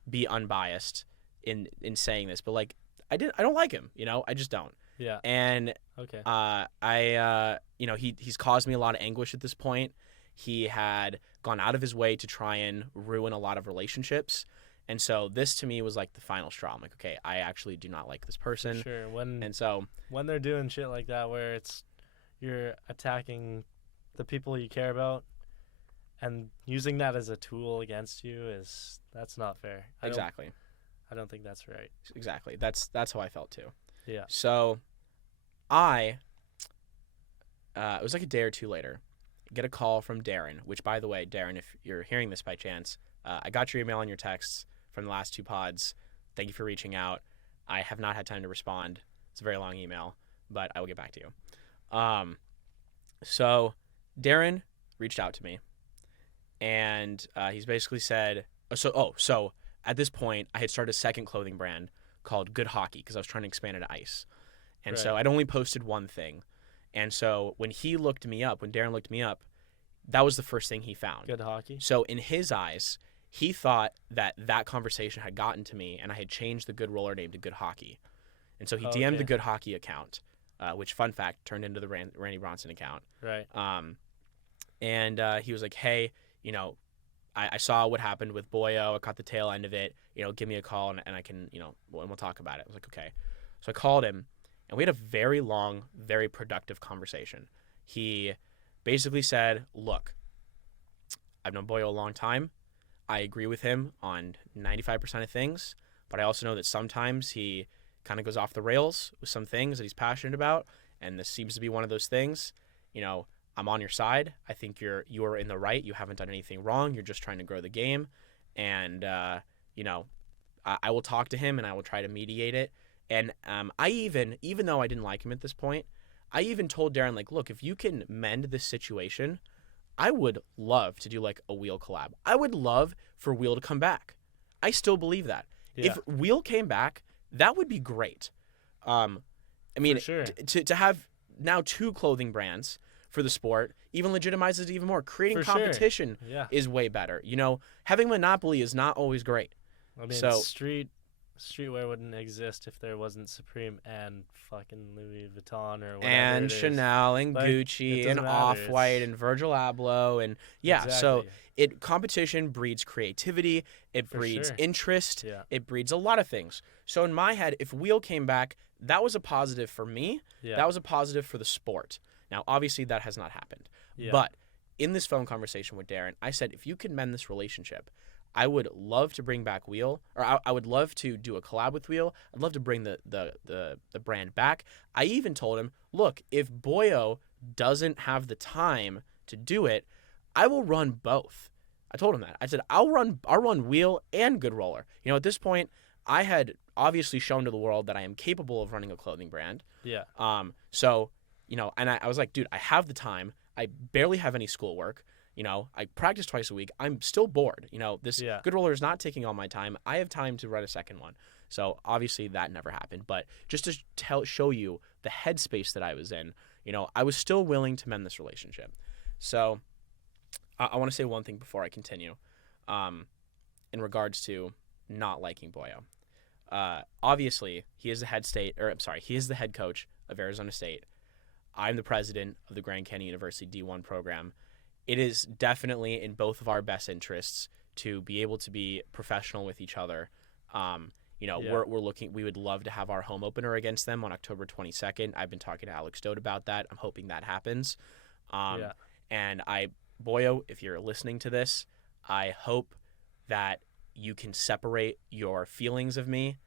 be unbiased in saying this, but like I don't like him. You know, I just don't. Yeah. And okay. You know, he's caused me a lot of anguish at this point. He had gone out of his way to try and ruin a lot of relationships. And so this to me was like the final straw. I'm like, okay, I actually do not like this person. Sure. When they're doing shit like that where you're attacking the people you care about and using that as a tool against you that's not fair. Exactly. I don't think that's right. Exactly. That's how I felt too. Yeah. So it was like a day or two later, get a call from Darren, which, by the way, Darren, if you're hearing this by chance, I got your email and your texts from the last two pods. Thank you for reaching out. I have not had time to respond. It's a very long email, but I will get back to you. So Darren reached out to me, and he's basically said, so at this point, I had started a second clothing brand called Good Hockey because I was trying to expand it to ice. And so I'd only posted one thing. And so when Darren looked me up, that was the first thing he found. Good Hockey. So in his eyes, he thought that conversation had gotten to me, and I had changed the Good Roller name to Good Hockey. And so he DM'd the Good Hockey account, which, fun fact, turned into the Randy Bronson account. Right. And he was like, hey, you know, I saw what happened with Boyo. I caught the tail end of it. You know, give me a call and I can, you know, and we'll talk about it. I was like, okay. So I called him, and we had a very long, very productive conversation. He basically said, look, I've known Boyo a long time. I agree with him on 95% of things, but I also know that sometimes he kind of goes off the rails with some things that he's passionate about, and this seems to be one of those things. You know, I'm on your side. I think you're in the right. You haven't done anything wrong. You're just trying to grow the game. And, you know, I will talk to him and I will try to mediate it. And I even though I didn't like him at this point, I even told Darren, like, look, if you can mend this situation, I would love to do like a Wheel collab. I would love for Wheel to come back. I still believe that. Yeah. If Wheel came back, that would be great. I mean, For sure. to have now 2 clothing brands for the sport even legitimizes it even more. Creating For sure. competition Yeah. is way better. You know, having monopoly is not always great. I mean, So- streetwear wouldn't exist if there wasn't Supreme and fucking Louis Vuitton or whatever And it is. Chanel and Like, Gucci it and doesn't matter. Off-White It's- and Virgil Abloh and so Exactly. competition breeds creativity, it For breeds sure. interest, Yeah. it breeds a lot of things. So in my head, if Wheel came back, that was a positive for me. Yeah. That was a positive for the sport. Now, obviously, that has not happened. Yeah. But in this phone conversation with Darren, I said, if you can mend this relationship, I would love to bring back Wheel, or I would love to do a collab with Wheel. I'd love to bring the brand back. I even told him, look, if Boyo doesn't have the time to do it, I will run both. I told him that. I said, I'll run Wheel and Good Roller. You know, at this point, I had obviously shown to the world that I am capable of running a clothing brand. Yeah. So, you know, and I was like, dude, I have the time. I barely have any schoolwork. You know, I practice twice a week. I'm still bored. You know, this Yeah. Good Roller is not taking all my time. I have time to run a second one. So obviously that never happened. But just to show you the headspace that I was in, you know, I was still willing to mend this relationship. So I want to say one thing before I continue, in regards to not liking Boyo. Obviously, he is the head coach of Arizona State. I'm the president of the Grand Canyon University D1 program. It is definitely in both of our best interests to be able to be professional with each other. You know, Yeah. we would love to have our home opener against them on October 22nd. I've been talking to Alex Dodd about that. I'm hoping that happens. Yeah. And Boyo, if you're listening to this, I hope that you can separate your feelings of me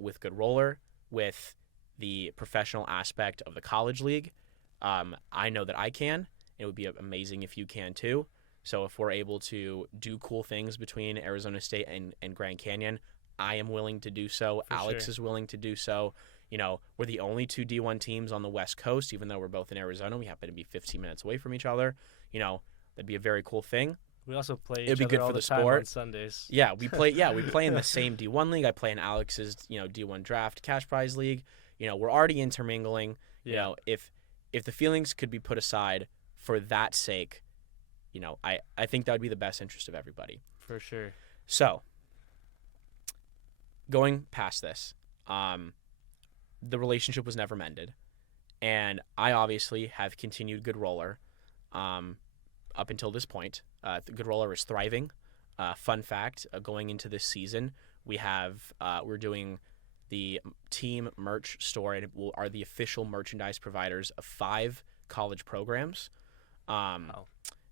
with Good Roller, with the professional aspect of the college league. I know that I can. It would be amazing if you can too. So if we're able to do cool things between Arizona State and Grand Canyon, I am willing to do so. For Alex sure. is willing to do so. You know, we're the only 2 D1 teams on the West Coast, even though we're both in Arizona. We happen to be 15 minutes away from each other. You know, that'd be a very cool thing. We also play It'd each be other good all for the the time sport. on Sundays. Yeah, we play in the same D1 league. I play in Alex's, you know, D1 draft cash prize league. You know, we're already intermingling. You know, if the feelings could be put aside for that sake, you know, I think that would be the best interest of everybody. For sure. So, going past this, the relationship was never mended, and I obviously have continued Good Roller up until this point. The Good Roller is thriving. Fun fact, going into this season, we're doing the team merch store, and are the official merchandise providers of 5 college programs. Wow.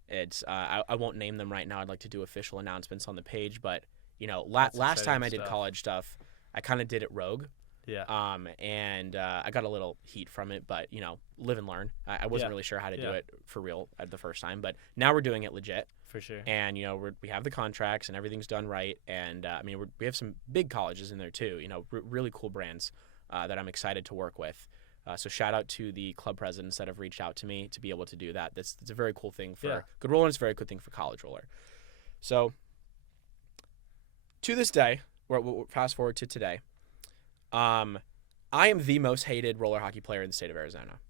It's I won't name them right now. I'd like to do official announcements on the page, but you know, That's last time exciting I did stuff. college stuff, I kind of did it rogue. Yeah. And I got a little heat from it, but you know, live and learn. I wasn't Yeah. really sure how to do Yeah. it for real at the first time, but now we're doing it legit. For sure. And you know, we have the contracts and everything's done right. And I mean, we have some big colleges in there too. You know, really cool brands that I'm excited to work with. So shout out to the club presidents that have reached out to me to be able to do that. That's a very cool thing for Good Roller, and it's a very good thing for college roller. So to this day, we'll fast forward to today. I am the most hated roller hockey player in the state of Arizona,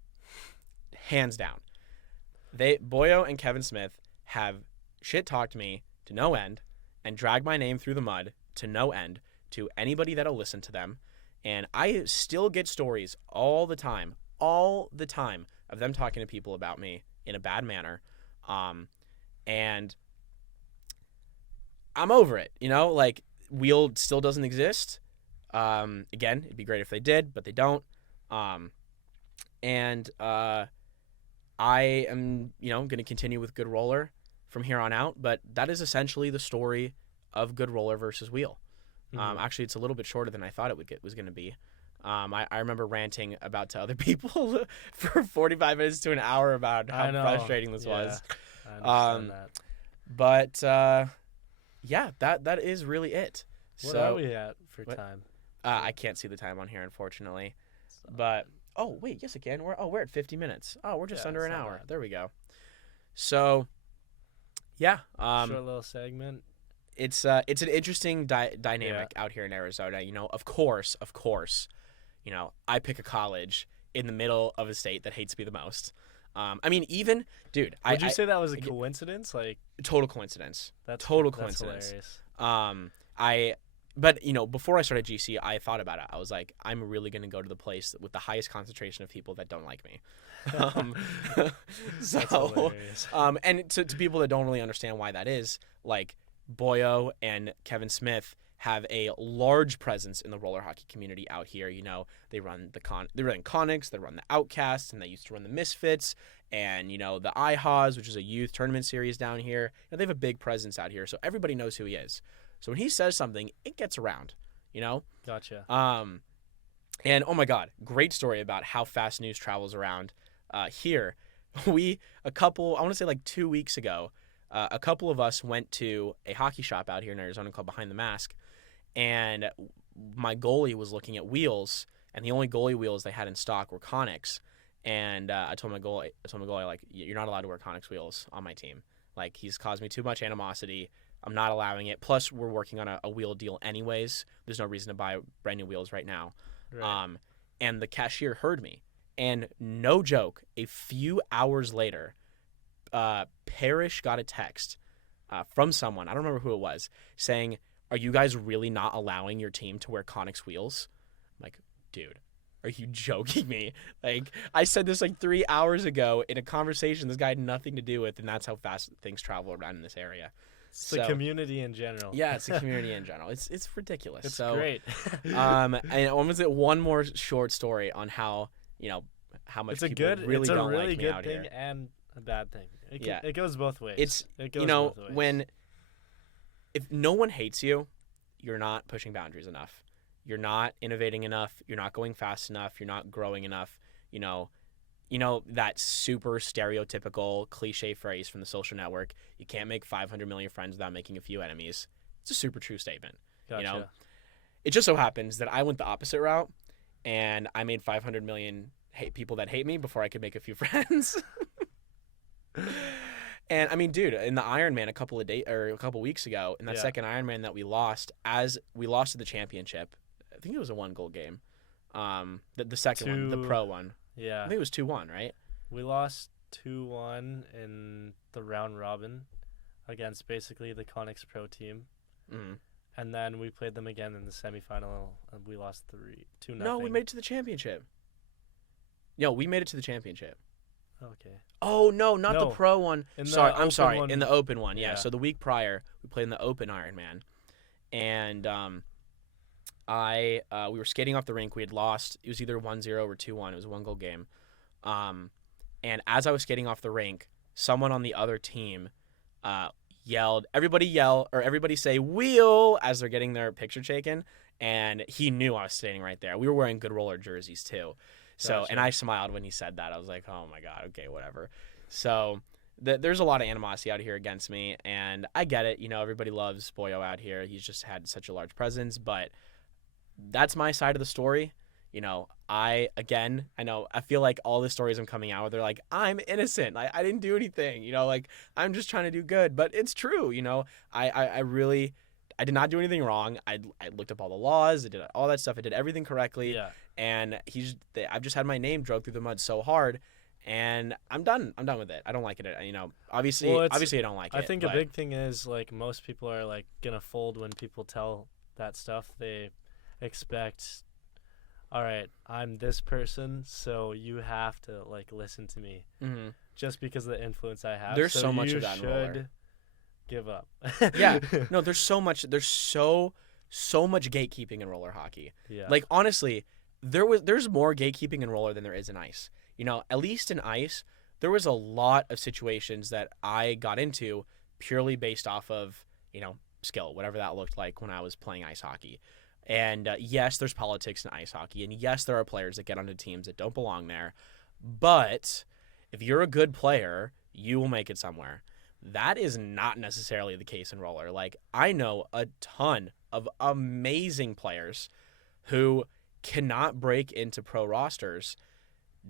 hands down. Boyo and Kevin Smith have shit talked me to no end, and drag my name through the mud to no end to anybody that'll listen to them. And I still get stories all the time of them talking to people about me in a bad manner. And I'm over it, like Wheel still doesn't exist. Again, it'd be great if they did, but they don't. And I am, going to continue with Good Roller from here on out, but that is essentially the story of Good Roller versus Wheel. Actually, it's a little bit shorter than I thought it was going to be. I remember ranting about to other people for 45 minutes to an hour about how frustrating this was. I understand that. But yeah, that is really it. What are we at for time? I can't see the time on here, unfortunately. But wait, yes, again. We're at 50 minutes. Oh, we're just under an hour. Bad. There we go. So, yeah. Short little segment. It's an interesting dynamic out here in Arizona. Of course, I pick a college in the middle of a state that hates me the most. Even, dude. Would you say that was a coincidence? Like total coincidence. That's coincidence. Hilarious. But before I started GC, I thought about it. I was like, I'm really gonna go to the place with the highest concentration of people that don't like me. That's hilarious. And to people that don't really understand why that is, like Boyo and Kevin Smith have a large presence in the roller hockey community out here. They run they run Conics, they run the Outcasts, and they used to run the Misfits, and the IHAs, which is a youth tournament series down here. They have a big presence out here, so everybody knows who he is. So when he says something, it gets around. Gotcha. And oh my God, great story about how fast news travels around here. I want to say like 2 weeks ago, a couple of us went to a hockey shop out here in Arizona called Behind the Mask, and my goalie was looking at wheels, and the only goalie wheels they had in stock were Conics. And I told my goalie, like, you're not allowed to wear Conics wheels on my team. Like, he's caused me too much animosity. I'm not allowing it. Plus, we're working on a wheel deal anyways. There's no reason to buy brand new wheels right now. Right. And the cashier heard me. And no joke, a few hours later, Parrish got a text from someone, I don't remember who it was, saying, "Are you guys really not allowing your team to wear Conics wheels?" I'm like, dude, are you joking me? Like, I said this like 3 hours ago in a conversation this guy had nothing to do with, and that's how fast things travel around in this area. It's the community in general. Yeah, it's the community in general. It's ridiculous. It's great. And was it one more short story on how how much people really don't like me out here. It's a really good thing and a bad thing. It goes both ways. It goes both ways. If no one hates you, you're not pushing boundaries enough. You're not innovating enough. You're not going fast enough. You're not growing enough. That super stereotypical cliche phrase from The Social Network, you can't make 500 million friends without making a few enemies. It's a super true statement. Gotcha. It just so happens that I went the opposite route, and I made 500 million people that hate me before I could make a few friends. And dude, in the Ironman a couple weeks ago, in that second Ironman that we lost to the championship, I think it was a 1-goal game. The second one, the pro one. Yeah. I think it was 2-1, right? We lost 2-1 in the round robin against basically the Conics Pro team. Mm-hmm. And then we played them again in the semifinal, and we lost 2-0. No, we made it to the championship. No, we made it to the championship. Okay. Oh, no, not the pro one. I'm sorry. One. In the open one, yeah. So the week prior, we played in the open Ironman. And we were skating off the rink. We had lost. It was either 1-0 or 2-1. It was a 1-goal game. And as I was skating off the rink, someone on the other team yelled, everybody say "wheel" as they're getting their picture taken. And he knew I was standing right there. We were wearing Good Roller jerseys too. So, Gotcha. And I smiled when he said that. I was like, oh my God, okay, whatever. So there's a lot of animosity out here against me, and I get it. Everybody loves Boyo out here. He's just had such a large presence, but that's my side of the story. I feel like all the stories I'm coming out with, they're like, I'm innocent. I didn't do anything. I'm just trying to do good. But it's true. I did not do anything wrong. I looked up all the laws. I did all that stuff. I did everything correctly. Yeah. And I've just had my name dragged through the mud so hard. and I'm done with it. I don't like it. Obviously I don't like it. I think but a big thing is like most people are like gonna fold when people tell that stuff. They expect, all right, I'm this person, so you have to like listen to me just because of the influence I have. There's so much of that in roller. You should give up. Yeah. No, there's so much gatekeeping in roller hockey. Yeah. Like honestly, there's more gatekeeping in roller than there is in ice. At least in ice, there was a lot of situations that I got into purely based off of, skill, whatever that looked like when I was playing ice hockey. And yes, there's politics in ice hockey, and yes, there are players that get onto teams that don't belong there. But if you're a good player, you will make it somewhere. That is not necessarily the case in roller. Like, I know a ton of amazing players who cannot break into pro rosters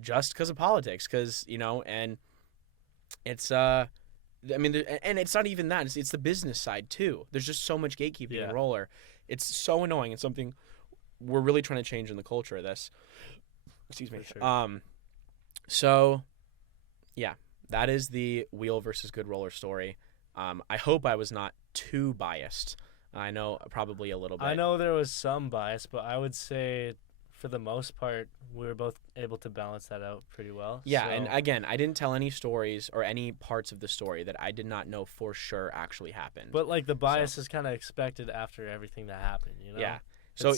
just because of politics, and it's and it's not even that, it's the business side too. There's just so much gatekeeping in roller. It's so annoying. It's something we're really trying to change in the culture of this. Excuse me. Sure. So yeah, that is the wheel versus good roller story. I hope I was not too biased. I know probably a little bit. I know there was some bias, but I would say for the most part, we were both able to balance that out pretty well. Yeah, and again, I didn't tell any stories or any parts of the story that I did not know for sure actually happened. But like the bias is kind of expected after everything that happened, Yeah. So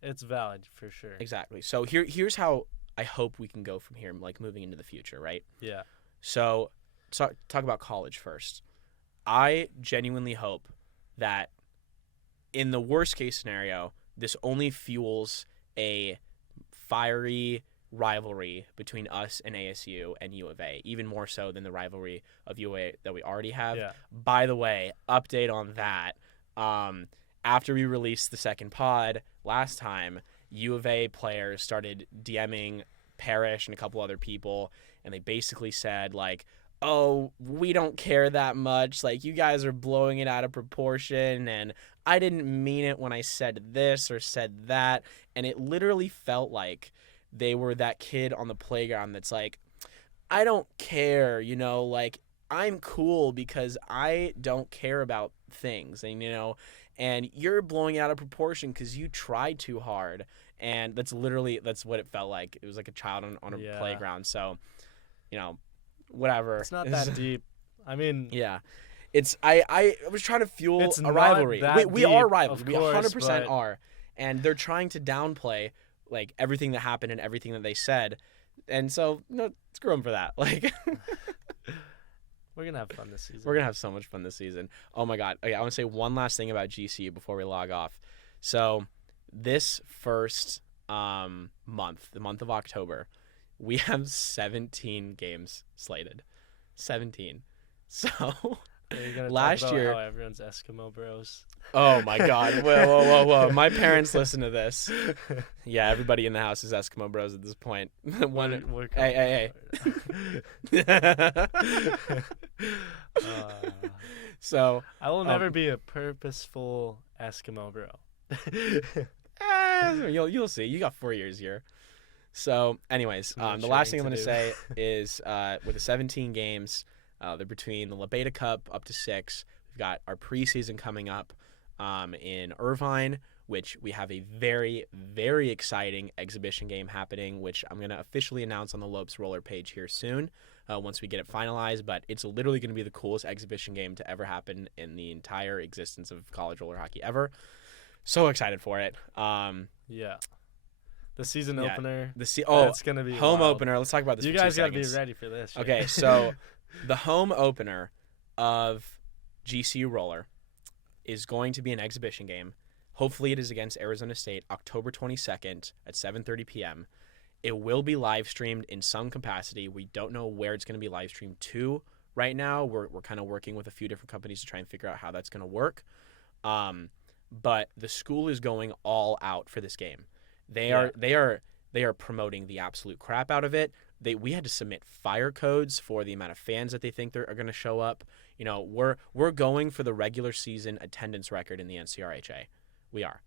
it's valid for sure. Exactly. So here's how I hope we can go from here, like moving into the future, right? Yeah. So talk about college first. I genuinely hope that in the worst case scenario, this only fuels a fiery rivalry between us and ASU and U of A, even more so than the rivalry of U of A that we already have. Yeah. By the way, update on that. After we released the second pod last time, U of A players started DMing Parrish and a couple other people, and they basically said, like, oh, we don't care that much. Like, you guys are blowing it out of proportion, and I didn't mean it when I said this or said that. And it literally felt like they were that kid on the playground that's like, I don't care, like, I'm cool because I don't care about things. And, and you're blowing it out of proportion because you tried too hard. And that's what it felt like. It was like a child on a playground. So, whatever. It's not that deep. I mean, yeah. It's I was trying to fuel a rivalry. We are rivals. We 100% are. And they're trying to downplay like everything that happened and everything that they said. And so, screw them for that. Like we're going to have fun this season. We're going to have so much fun this season. Oh my God. Okay, I want to say one last thing about GCU before we log off. So, this first month, the month of October, we have 17 games slated. 17. So last year, how everyone's Eskimo bros. Oh my God! Whoa! My parents listen to this. Yeah, everybody in the house is Eskimo bros at this point. Hey. So I will never be a purposeful Eskimo bro. You'll see. You got 4 years here. So, anyways, the last thing I'm going to say is with the 17 games, they're between the La Beta Cup up to 6. We've got our preseason coming up in Irvine, which we have a very, very exciting exhibition game happening, which I'm going to officially announce on the Lopes Roller page here soon once we get it finalized. But it's literally going to be the coolest exhibition game to ever happen in the entire existence of college roller hockey ever. So excited for it. Yeah. The season opener. It's gonna be home wild. Opener. Let's talk about this. You for guys 2 gotta seconds. be ready for this. Okay, so the home opener of GCU Roller is going to be an exhibition game. Hopefully, it is against Arizona State, October 22nd at 7:30 p.m. It will be live streamed in some capacity. We don't know where it's going to be live streamed to right now. We're kind of working with a few different companies to try and figure out how that's going to work. But the school is going all out for this game. They are promoting the absolute crap out of it. We had to submit fire codes for the amount of fans that they think are going to show up. We're going for the regular season attendance record in the NCRHA. We are.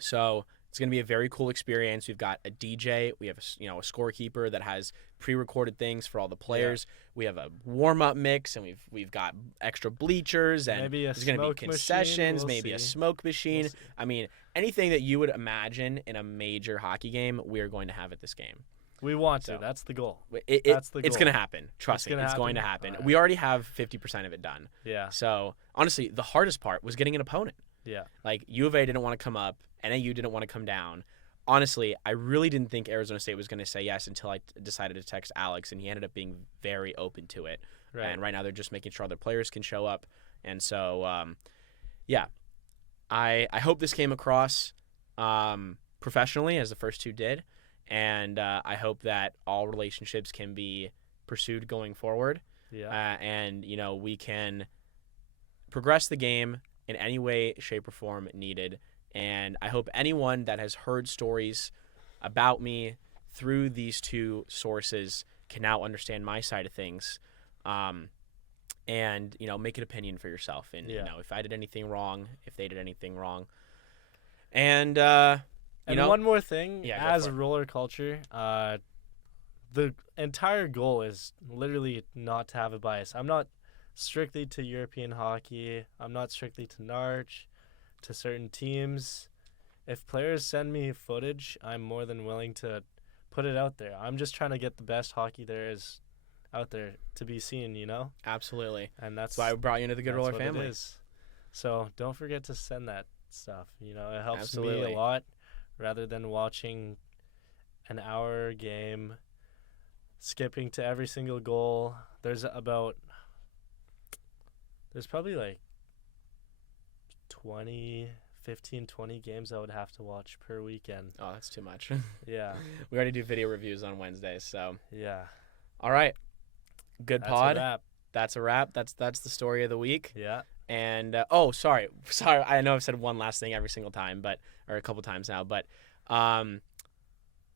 So It's going to be a very cool experience. We've got a DJ. We have a scorekeeper that has pre-recorded things for all the players. Yeah. We have a warm-up mix, and we've got extra bleachers, and maybe there's going to be concessions, maybe a smoke machine. I mean, anything that you would imagine in a major hockey game, we are going to have at this game. We want to. That's the goal. That's the goal. It's going to happen. Trust me. It's going to happen. Right. We already have 50% of it done. Yeah. So, honestly, the hardest part was getting an opponent. Yeah. Like, U of A didn't want to come up. NAU didn't want to come down. Honestly, I really didn't think Arizona State was going to say yes until I decided to text Alex, and he ended up being very open to it. Right. And right now they're just making sure other players can show up. And so, yeah, I hope this came across professionally as the first two did. And I hope that all relationships can be pursued going forward. Yeah. And, we can progress the game in any way, shape, or form needed. And I hope anyone that has heard stories about me through these two sources can now understand my side of things, and make an opinion for yourself. And if I did anything wrong, if they did anything wrong, and one more thing, as a roller culture, the entire goal is literally not to have a bias. I'm not strictly to European hockey. I'm not strictly to NARCh. To certain teams. If players send me footage, I'm more than willing to put it out there. I'm just trying to get the best hockey there is out there to be seen, Absolutely. And that's why I brought you into the Good Roller family. It is. So don't forget to send that stuff. It helps me Absolutely. a lot rather than watching an hour game, skipping to every single goal. There's probably like 20 games I would have to watch per weekend. Oh, that's too much. Yeah. We already do video reviews on Wednesdays, so. Yeah. All right. Good pod. That's a wrap. That's a wrap. That's the story of the week. Yeah. And sorry. I know I've said one last thing every single time, or a couple times now, but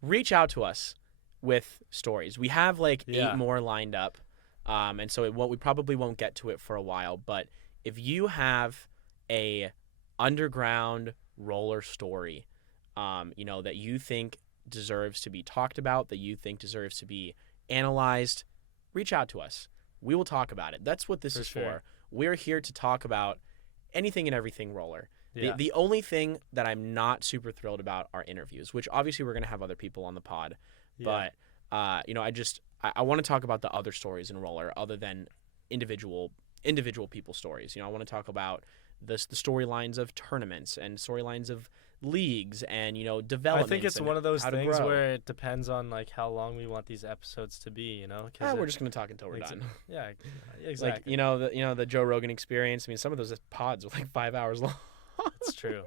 reach out to us with stories. We have 8 more lined up, and so we probably won't get to it for a while. But if you have a underground roller story, that you think deserves to be talked about, that you think deserves to be analyzed, reach out to us. We will talk about it. That's what this is for. We're here to talk about anything and everything roller. Yeah. The only thing that I'm not super thrilled about are interviews, which obviously we're going to have other people on the pod. Yeah. But, I want to talk about the other stories in roller other than individual people's stories. I want to talk about the storylines of tournaments and storylines of leagues and development. I think it's one of those things where it depends on how long we want these episodes to be. We're just gonna talk until we're done. Yeah, exactly. The Joe Rogan Experience. I mean, some of those pods are 5 hours long. It's true.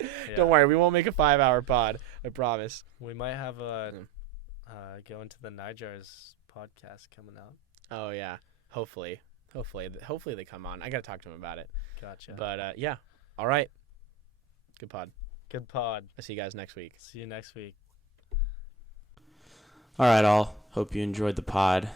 Yeah. Don't worry, we won't make a 5-hour pod. I promise. We might have go into the NARCh's podcast coming out. Oh yeah, hopefully they come on. I gotta talk to them about it. Gotcha. But yeah, all right. Good pod. I'll see you guys next week. See you next week. All right, all. Hope you enjoyed the pod.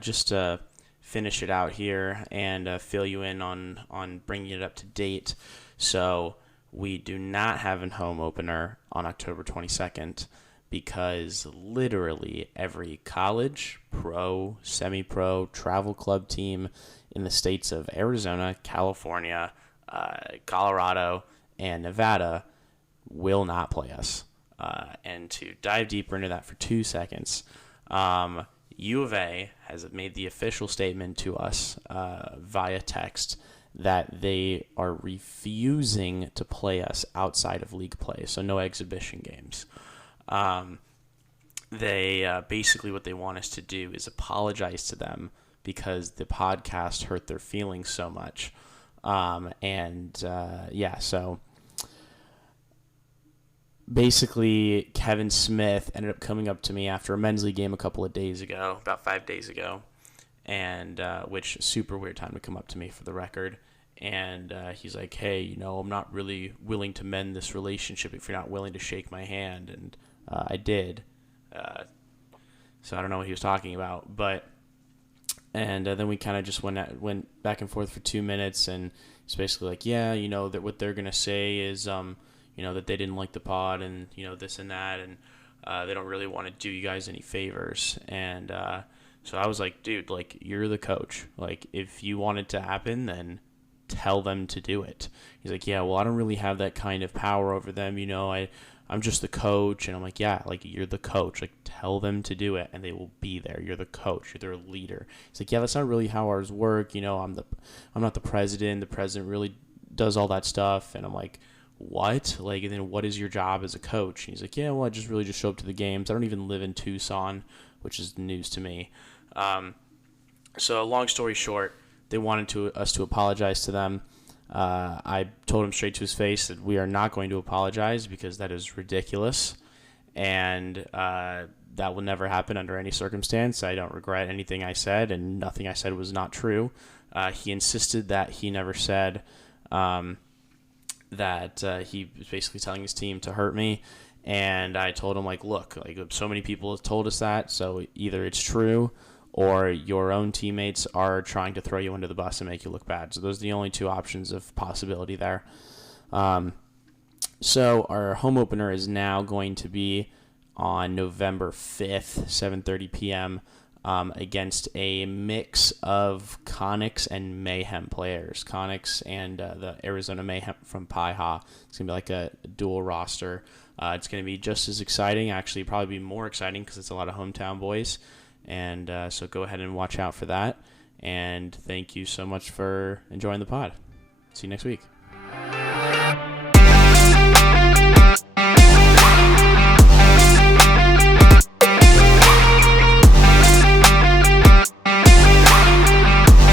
Just to finish it out here and fill you in on bringing it up to date. So we do not have a home opener on October 22nd because literally every college, pro, semi-pro, travel club team in the states of Arizona, California, Colorado, and Nevada will not play us. And to dive deeper into that for 2 seconds, U of A has made the official statement to us via text that they are refusing to play us outside of league play, so no exhibition games. They basically what they want us to do is apologize to them because the podcast hurt their feelings so much. So basically Kevin Smith ended up coming up to me after a men's league game about 5 days ago, and which super weird time to come up to me for the record. And he's like, hey, I'm not really willing to mend this relationship if you're not willing to shake my hand. And I did. So I don't know what he was talking about. And then we kind of just went back and forth for 2 minutes. And it's basically like, that what they're going to say is, that they didn't like the pod and, this and that, and they don't really want to do you guys any favors. And so I was like, dude, like, you're the coach. Like, if you want it to happen, then tell them to do it. He's like, yeah, well, I don't really have that kind of power over them. I'm just the coach. And I'm like, yeah, like, you're the coach. Like, tell them to do it, and they will be there. You're the coach. You're their leader. He's like, yeah, that's not really how ours work. I'm not the president. The president really does all that stuff. And I'm like, what? Like, and then what is your job as a coach? And he's like, yeah, well, I just really just show up to the games. I don't even live in Tucson, which is news to me. So long story short, they wanted us to apologize to them. I told him straight to his face that we are not going to apologize because that is ridiculous, and that will never happen under any circumstance. I don't regret anything I said, and nothing I said was not true. He insisted that he never said that he was basically telling his team to hurt me, and I told him, like, look, like, so many people have told us that, so either it's true or your own teammates are trying to throw you under the bus and make you look bad. So those are the only two options of possibility there. So our home opener is now going to be on November 5th, 7:30 p.m., against a mix of Conics and Mayhem players. Conics and the Arizona Mayhem from Pi-Ha. It's going to be like a dual roster. It's going to be just as exciting, actually probably be more exciting because it's a lot of hometown boys. And so go ahead and watch out for that. And thank you so much for enjoying the pod. See you next week.